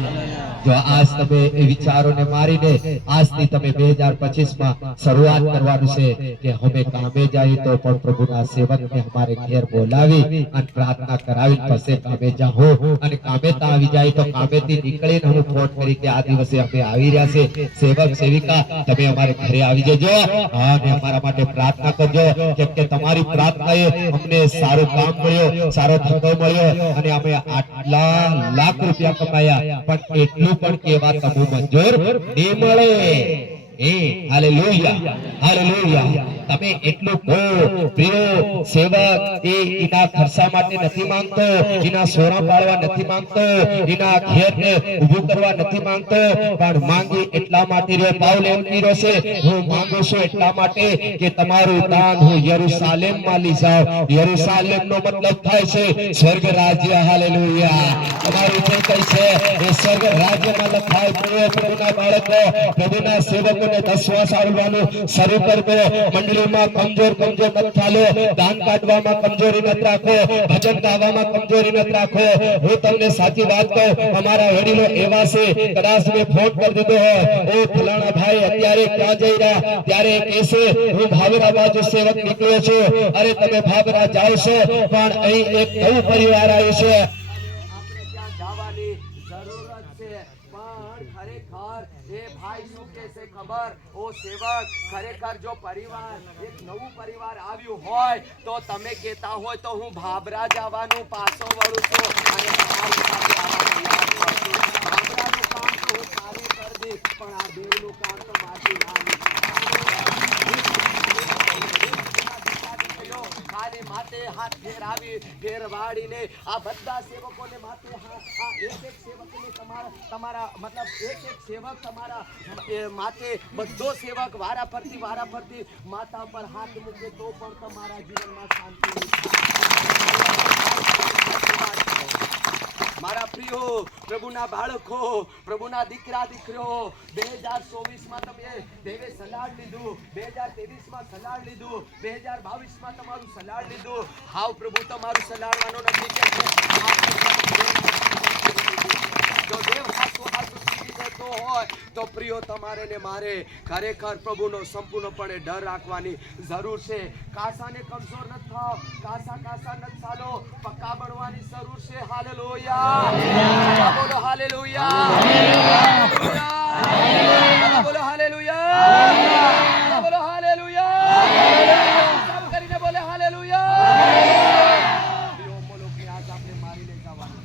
જો આજ તમે એ વિચારોને મારીને આજથી તમે 2025 માં શરૂઆત કરવાનું છે કે અમે કામે જઈએ તો પણ પ્રભુના સેવકને અમારે ઘેર બોલાવી અને પ્રાર્થના કરાવી પછી કામે જાઓ. અને કામે તા આવી જાય તો કામેથી નીકળીને હું ફોન કરી કે આ દિવસે અમે આવી રહ્યા છે, સેવક સેવિકા તમે અમારે ઘરે આવી જજો અને અમારા માટે પ્રાર્થના કરજો. કેમ કે તમારી પ્રાર્થનાએ અમને સારું કામ મળ્યો, સારો ધંધો મળ્યો અને અમે આટલા લાખ રૂપિયા કમાયા, પણ એટલું પણ કેવા તમે મંજૂર નહીં મળે. Hallelujah, hallelujah. તમે એટલું કહો. પ્રિય સેવક એ એના ખર્ચા માટે નથી માંગતો, એના સોરા પાડવા નથી માંગતો, એના ઘેરને ઊભું કરવા નથી માંગતો, પણ માંગી એટલા માટે રે પાઉલ એમ કર્યો છે, હું માંગુ છું એટલા માટે કે તમારું દાન હું યરુશાલેમમાં લઈ જાઉં. યરુશાલેમનો મતલબ થાય છે સ્વર્ગ રાજ્ય. હાલેલુયા. તમારું જે કઈ છે એ સ્વર્ગ રાજ્યમાં લખાય. પ્રભુના બાળકો, પ્રભુના સેવકોને 10 વર્ષ આવવાનું શરૂ કરજો. મંડળીમાં કમજોર નથી થાલો, દાન કાઢવામાં કમજોરી નથી રાખો, ભજન ગાવામાં કમજોરી નથી રાખો. હું તમને સાચી વાત કહું, અમારા વડીલો એવા છે, કદાચ મેં ફોન કરી દીધો હોય, ઓ ફલાણા ભાઈ અત્યારે ક્યાં જઈ રહ્યા, ત્યારે કહેશે હું ભાવરા બાજુ સેવક નીકળ્યો છું. અરે તમે ભાવરા જાઓ છો, પણ અહીં એક નવું પરિવાર આવ્યું છે. આપણે ત્યાં જવાની જરૂરત છે. પણ ખરેખર એ ભાઈ શું કહે છે ખબર? ઓ સેવક, ખરેખર જો પરિવાર એક નવું પરિવાર આવ્યું હોય તો તમે કહેતા હોય તો હું ભાભરા જવાનું પાછો વળું છું અને તમારી સાથે આવવાનું યાદ કરું છું. ભાભરાનું કામ તો હું સારું કરી દઈશ, પણ આ દેવનું કામ તો મારી ના ખાલી માથે હાથ ફેરવાડીને આ બધા સેવકોને માથે આ એક સેવકને તમારા મતલબ એક સેવક તમારા માથે બધો સેવક વારા ફરતી માથા પર હાથ મૂકે તો પણ તમારા જીવનમાં શાંતિ નહીં. મારા પ્રિયો પ્રભુના બાળકો, પ્રભુના દીકરા દીકરીઓ, 2024માં તમે દેવે સલાડ લીધું, 2023માં સલાડ લીધું, 2022માં તમારું સલાડ લીધું. હાવ પ્રભુ તમારું સલાડવાનો નથી કે જો દેવ હાથું જીવી જતો હોય તો પ્રિયો તમારે ને મારે ખરેખર પ્રભુનો સંપૂર્ણપણે ડર રાખવાની જરૂર છે. કાસાને કમજોર ન થાવ, કાસા ન ચાલો, પક્કા બનવાની જરૂર છે. હાલેલુયા. બોલો હાલેલુયા. બોલો હાલેલુયા. બોલો હાલેલુયા. સબ કરીને બોલે હાલેલુયા. બોલો કે આજ આપણે મારીને જવાનું,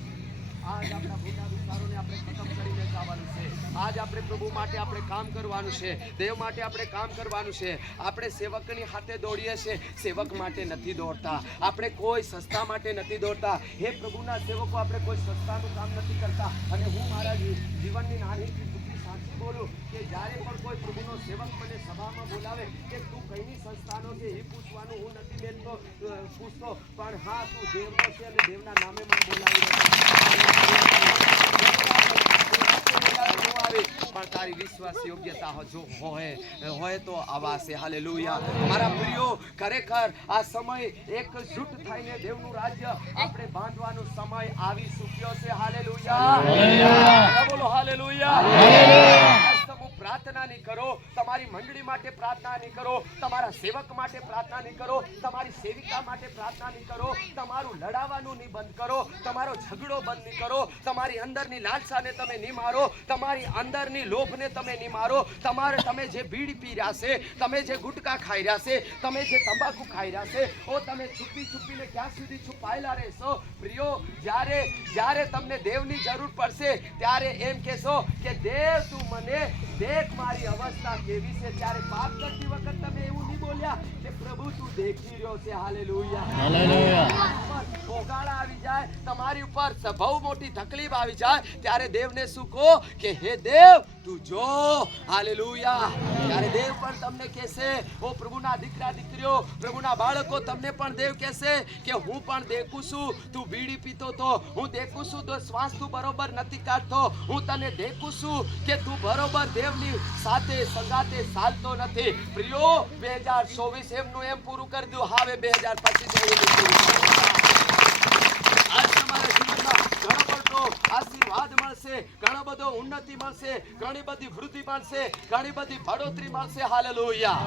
આજ આપણા ભૂલા વિચારોને આપણે ખતમ કરીને જવાનું છે. આજ આપણે પ્રભુ માટે આપણે કામ કરવાનું છે, દેવ માટે આપણે કામ કરવાનું છે. આપણે સેવકની હાથે દોડીએ છીએ, સેવક માટે નથી દોડતા, આપણે કોઈ સંસ્થા માટે નથી દોડતા. હે પ્રભુના સેવકો, આપણે કોઈ સંસ્થાનું કામ નથી કરતા. અને હું મારા જીવનની નાની સાચી બોલું કે જ્યારે પણ કોઈ પ્રભુનો સેવક મને સભામાં બોલાવે કે તું કઈની સંસ્થાનો છે એ પૂછવાનું હું નથી બેનતો પૂછતો, પણ હા તું દેવનો છે અને દેવના નામે મને બોલાવી પણ તારી વિશ્વાસ યોગ્યતા જો હોય તો આવાશે. હાલેલુયા. મારા પ્રિયો, ખરેખર આ સમય એકજૂટ થઈને દેવનું રાજ્ય આપણે બાંધવાનો સમય આવી ચૂક્યો છે. હાલેલુયા. બોલો હાલેલુયા. પ્રાર્થના નહીં કરો, તમારી મંડળી માટે પ્રાર્થના નહીં કરો, તમારા સેવક માટે પ્રાર્થના નહીં કરો, તમારી સેવિકા માટે પ્રાર્થના નહીં કરો, તમારું લડાવવાનું નહીં બંધ કરો, તમારો ઝઘડો બંધ નહીં કરો, તમારી અંદરની લાલસાને તમે નહીં મારો, તમારી અંદરની લોભને તમે નહીં મારો, તમે જે બીડી પી રહ્યા છે, તમે જે ગુટકા ખાઈ રહ્યા છે, તમે જે તંબાકુ ખાઈ રહ્યા છે, તમે છુપીને ક્યાં સુધી છુપાયેલા રહેશો? પ્રિયો, જ્યારે તમને દેવની જરૂર પડશે ત્યારે એમ કહેશો કે દેવ તું મને દેખ મારી અવસ્થા કેવી છે. ત્યારે પાપ કરતી વખત તમે એવું નહીં બોલ્યા કે પ્રભુ તું દેખી રહ્યો છે. હાલેલુયા. ભોગાળા આવી જાય, તમારી ઉપર બહુ મોટી તકલીફ આવી જાય, ત્યારે દેવને શું કહો કે હે દેવ તું જો. હાલેલુયા. ત્યારે દેવ પણ તમને કહેશે, ઓ પ્રભુના દીકરા દીકરીઓ, પ્રભુના બાળકો, તમને પણ દેવ કહેશે કે હું પણ દેખું છું તું બીડી પીતો તો, હું દેખું છું તો શ્વાસ તું બરોબર નથી કાઢતો, હું તને દેખું છું કે તું બરોબર દેવની સાથે સંગાતે ચાલતો નથી. પ્રિયો, 2024 એમનું એમ પૂરું કરી દઉં, હવે 2025 આજ તમારા જીવનમાં ઘણો બધો આશીર્વાદ મળશે, ઘણો બધો ઉન્નતિ મળશે, ઘણી બધી વૃદ્ધિ મળશે, ઘણી બધી બઢોતરી મળશે. હાલેલુયા.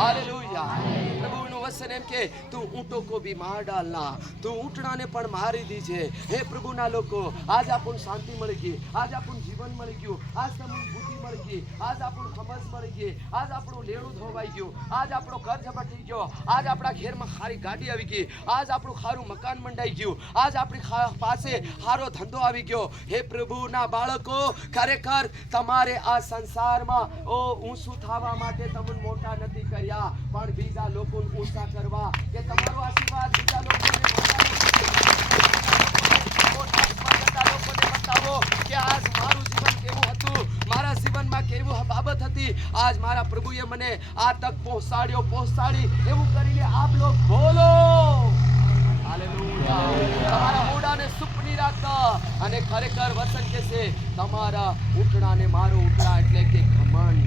હાલેલુયા. પ્રભુનું વચન એમ કે તું ઊંટો કો ભી માર ડાલના, તું ઊંટણાને પણ મારી દીજે. હે પ્રભુના લોકો, આજ આપણને શાંતિ મળી ગઈ, આજ આપણું જીવન મળી ગયું, આજ તમને બુદ્ધિ મળી ગઈ, આજ આપણું સમજ મળી ગઈ, આજ આપણું લેણું ધોવાઈ ગયું, આજ આપણો કર્જ મટી ગયો, આજ આપણા ઘેરમાં સારી ગાડી આવી ગઈ, આજ આપણું સારું મકાન મંડાઈ ગયું, આજ આપણી પાસે સારો ધંધો આવી ગયો. હે પ્રભુના બાળકો, ખરેખર તમારે આ સંસારમાં ઊંચું થવા માટે તમને મોટા નથી કર્યા, પણ બીજા લોકોને ઊંચા કરવા, કે તમારો આશીર્વાદ બીજા લોકોને બતાવો કે આજ મારું જીવન કેવું હતું, મારા જીવનમાં કેવું બાબત હતી, આજ મારા પ્રભુએ મને આ તક પહોંચાડી. એવું કરીને આપ લોગ બોલો. હાલેલુયા. તમારા મોઢાને ચૂપ નહીં રાખતા, અને ખરેખર વચન કે છે તમારા ઊંટણાને મારો ઊંટણા એટલે કે ઘમંડ.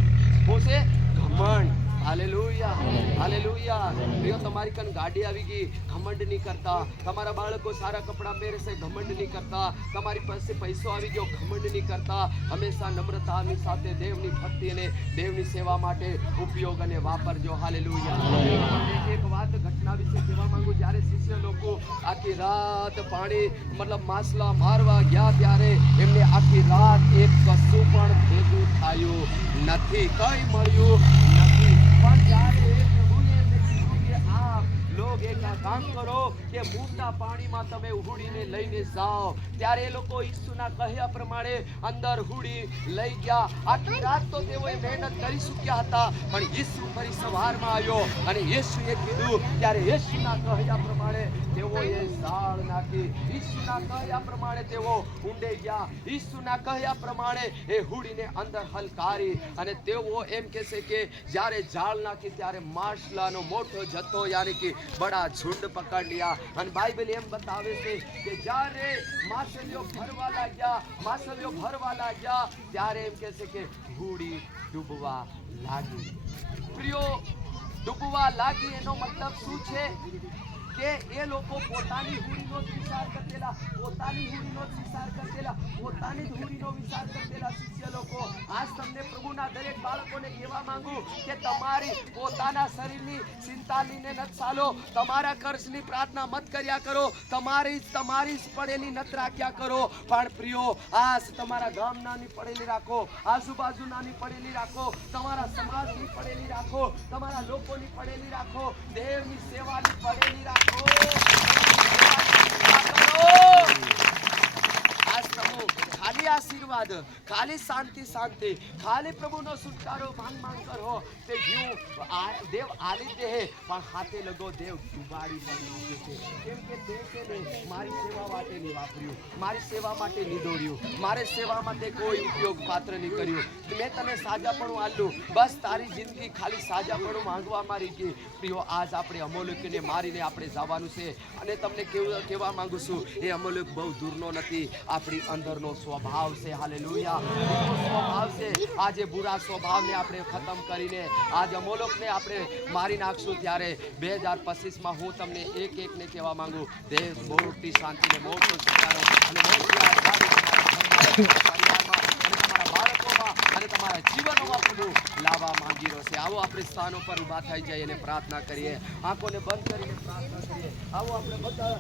શું છે? ઘમંડ. હાલેલુયા. હાલેલુયા. પ્રિયો, તમારી કન ગાડી આવી ગઈ, ઘમંડ નહીં કરતા. તમારા બાળકો સારા કપડાં પહેરશે, ઘમંડ નહીં કરતા. તમારી પાસે પૈસો આવી ગયો, ઘમંડ નહીં કરતા. હંમેશા નમ્રતાની સાથે દેવની ભક્તિ અને દેવની સેવા માટે ઉપયોગ અને વાપરજો. હાલેલુયા. એક વાત ઘટના વિશે કહેવા માંગુ. જ્યારે શિષ્ય લોકો આખી રાત પાણી માછલા મારવા ગયા, ત્યારે એમને આખી રાત એક કશું પણ ભેગું થયું નથી, કઈ મળ્યું નથી. પણ જ્યારે પ્રભુએ એમને કીધું કે આપ લોગ એક કામ કરો કે મોટા પાણીમાં તમે ઉહુડીને લઈને જાઓ, ત્યારે એ લોકો ઈસુના કહ્યા પ્રમાણે અંદર હુડી લઈ ગયા. આખી રાત તો તેઓએ મહેનત કરી ચૂક્યા હતા, પણ ઈસુ ફરી સવારમાં આવ્યો અને ઈસુએ કીધું, ત્યારે ઈસુના કહ્યા પ્રમાણે તેઓએ જાળ નાખી, ઈસુના કહ્યા પ્રમાણે તેઓ ઊંડે ગયા, ઈસુના કહ્યા પ્રમાણે એ હુડીને અંદર હલકારી, અને તેઓ એમ કહેશે કે જ્યારે જાળ નાખી ત્યારે માછલાનો મોટો જથ્થો યાની કે બડા ઝુંડ પકડ લિયા. અને બાઇબલ એમ બતાવે છે કે જ્યારે માછલીઓ ભરવા લાગ્યા ત્યારે એમ કહે છે કે હુડી ડૂબવા લાગી. પ્રિયો, ડૂબવા લાગી એનો મતલબ શું છે? કે એ લોકો પોતાની હુડીનો જ વિચાર કરતેલા, પોતાની હુડીનો જ વિચાર કરતેલા, પોતાની જ હુડીનો વિચાર કરતેલા શિષ્ય લોકો. આજ તમને પ્રભુના દરેક બાળકોને કહેવા માંગુ કે તમારી પોતાના શરીરની ચિંતા લઈને ન ચાલો, તમારા કર્જની પ્રાર્થના મત કર્યા કરો, તમારી જ પડેલી નત રાખ્યા કરો. પણ પ્રિયો, આજ તમારા ગામનાની પડેલી રાખો, આજુબાજુનાની પડેલી રાખો, તમારા સમાજની પડેલી રાખો, તમારા લોકોની પડેલી રાખો, દેવની સેવાની પડેલી રાખો. ખાલી આશીર્વાદ, ખાલી શાંતિ, ખાલી પ્રભુનો છુટકારો માંગ કરો. તે દેવ આલી દે, પણ હાથે લગો દેવ ડુબાડી પણ છે. કેમ કે તે છે મારી સેવા માટે નહીં વાપર્યું, મારી સેવા માટે નહીં દોડ્યું, મારે સેવા માટે કોઈ ઉપયોગ પાત્ર નહીં કર્યું. મેં તને સાજાપણું આલ્યું, બસ તારી જિંદગી ખાલી સાજાપણું માંગવા મારી ગઈ. પ્રિયો, આજ આપણે અમોલકને મારીને આપણે જવાનું છે, અને તમને કહેવા માંગુ છું, એ અમોલક બહુ દૂરનો નથી, આપણી અંદરનો સ્વભાવ છે. હાલેલુયા. સ્વભાવ છે. આજે બુરા સ્વભાવને આપણે ખતમ કરીને આજ અમોલકને આપણે મારી નાખશું. ત્યારે 2025માં હું તમને એકને કહેવા માંગુ, દેવ મોટી શાંતિને મોટો સુધારો અને મોટી આઝાદી તમારા પરિવારમાં અને તમારા બાળકોમાં અને તમારા આપણા જીવનોમાં પ્રભુ લાવવા માંગી રહ્યો છે. આવો આપણે સ્થાનો પર ઊભા થઈ જઈએ અને પ્રાર્થના કરીએ, આંખોને બંધ કરીને પ્રાર્થના કરીએ. આવો આપણે બધા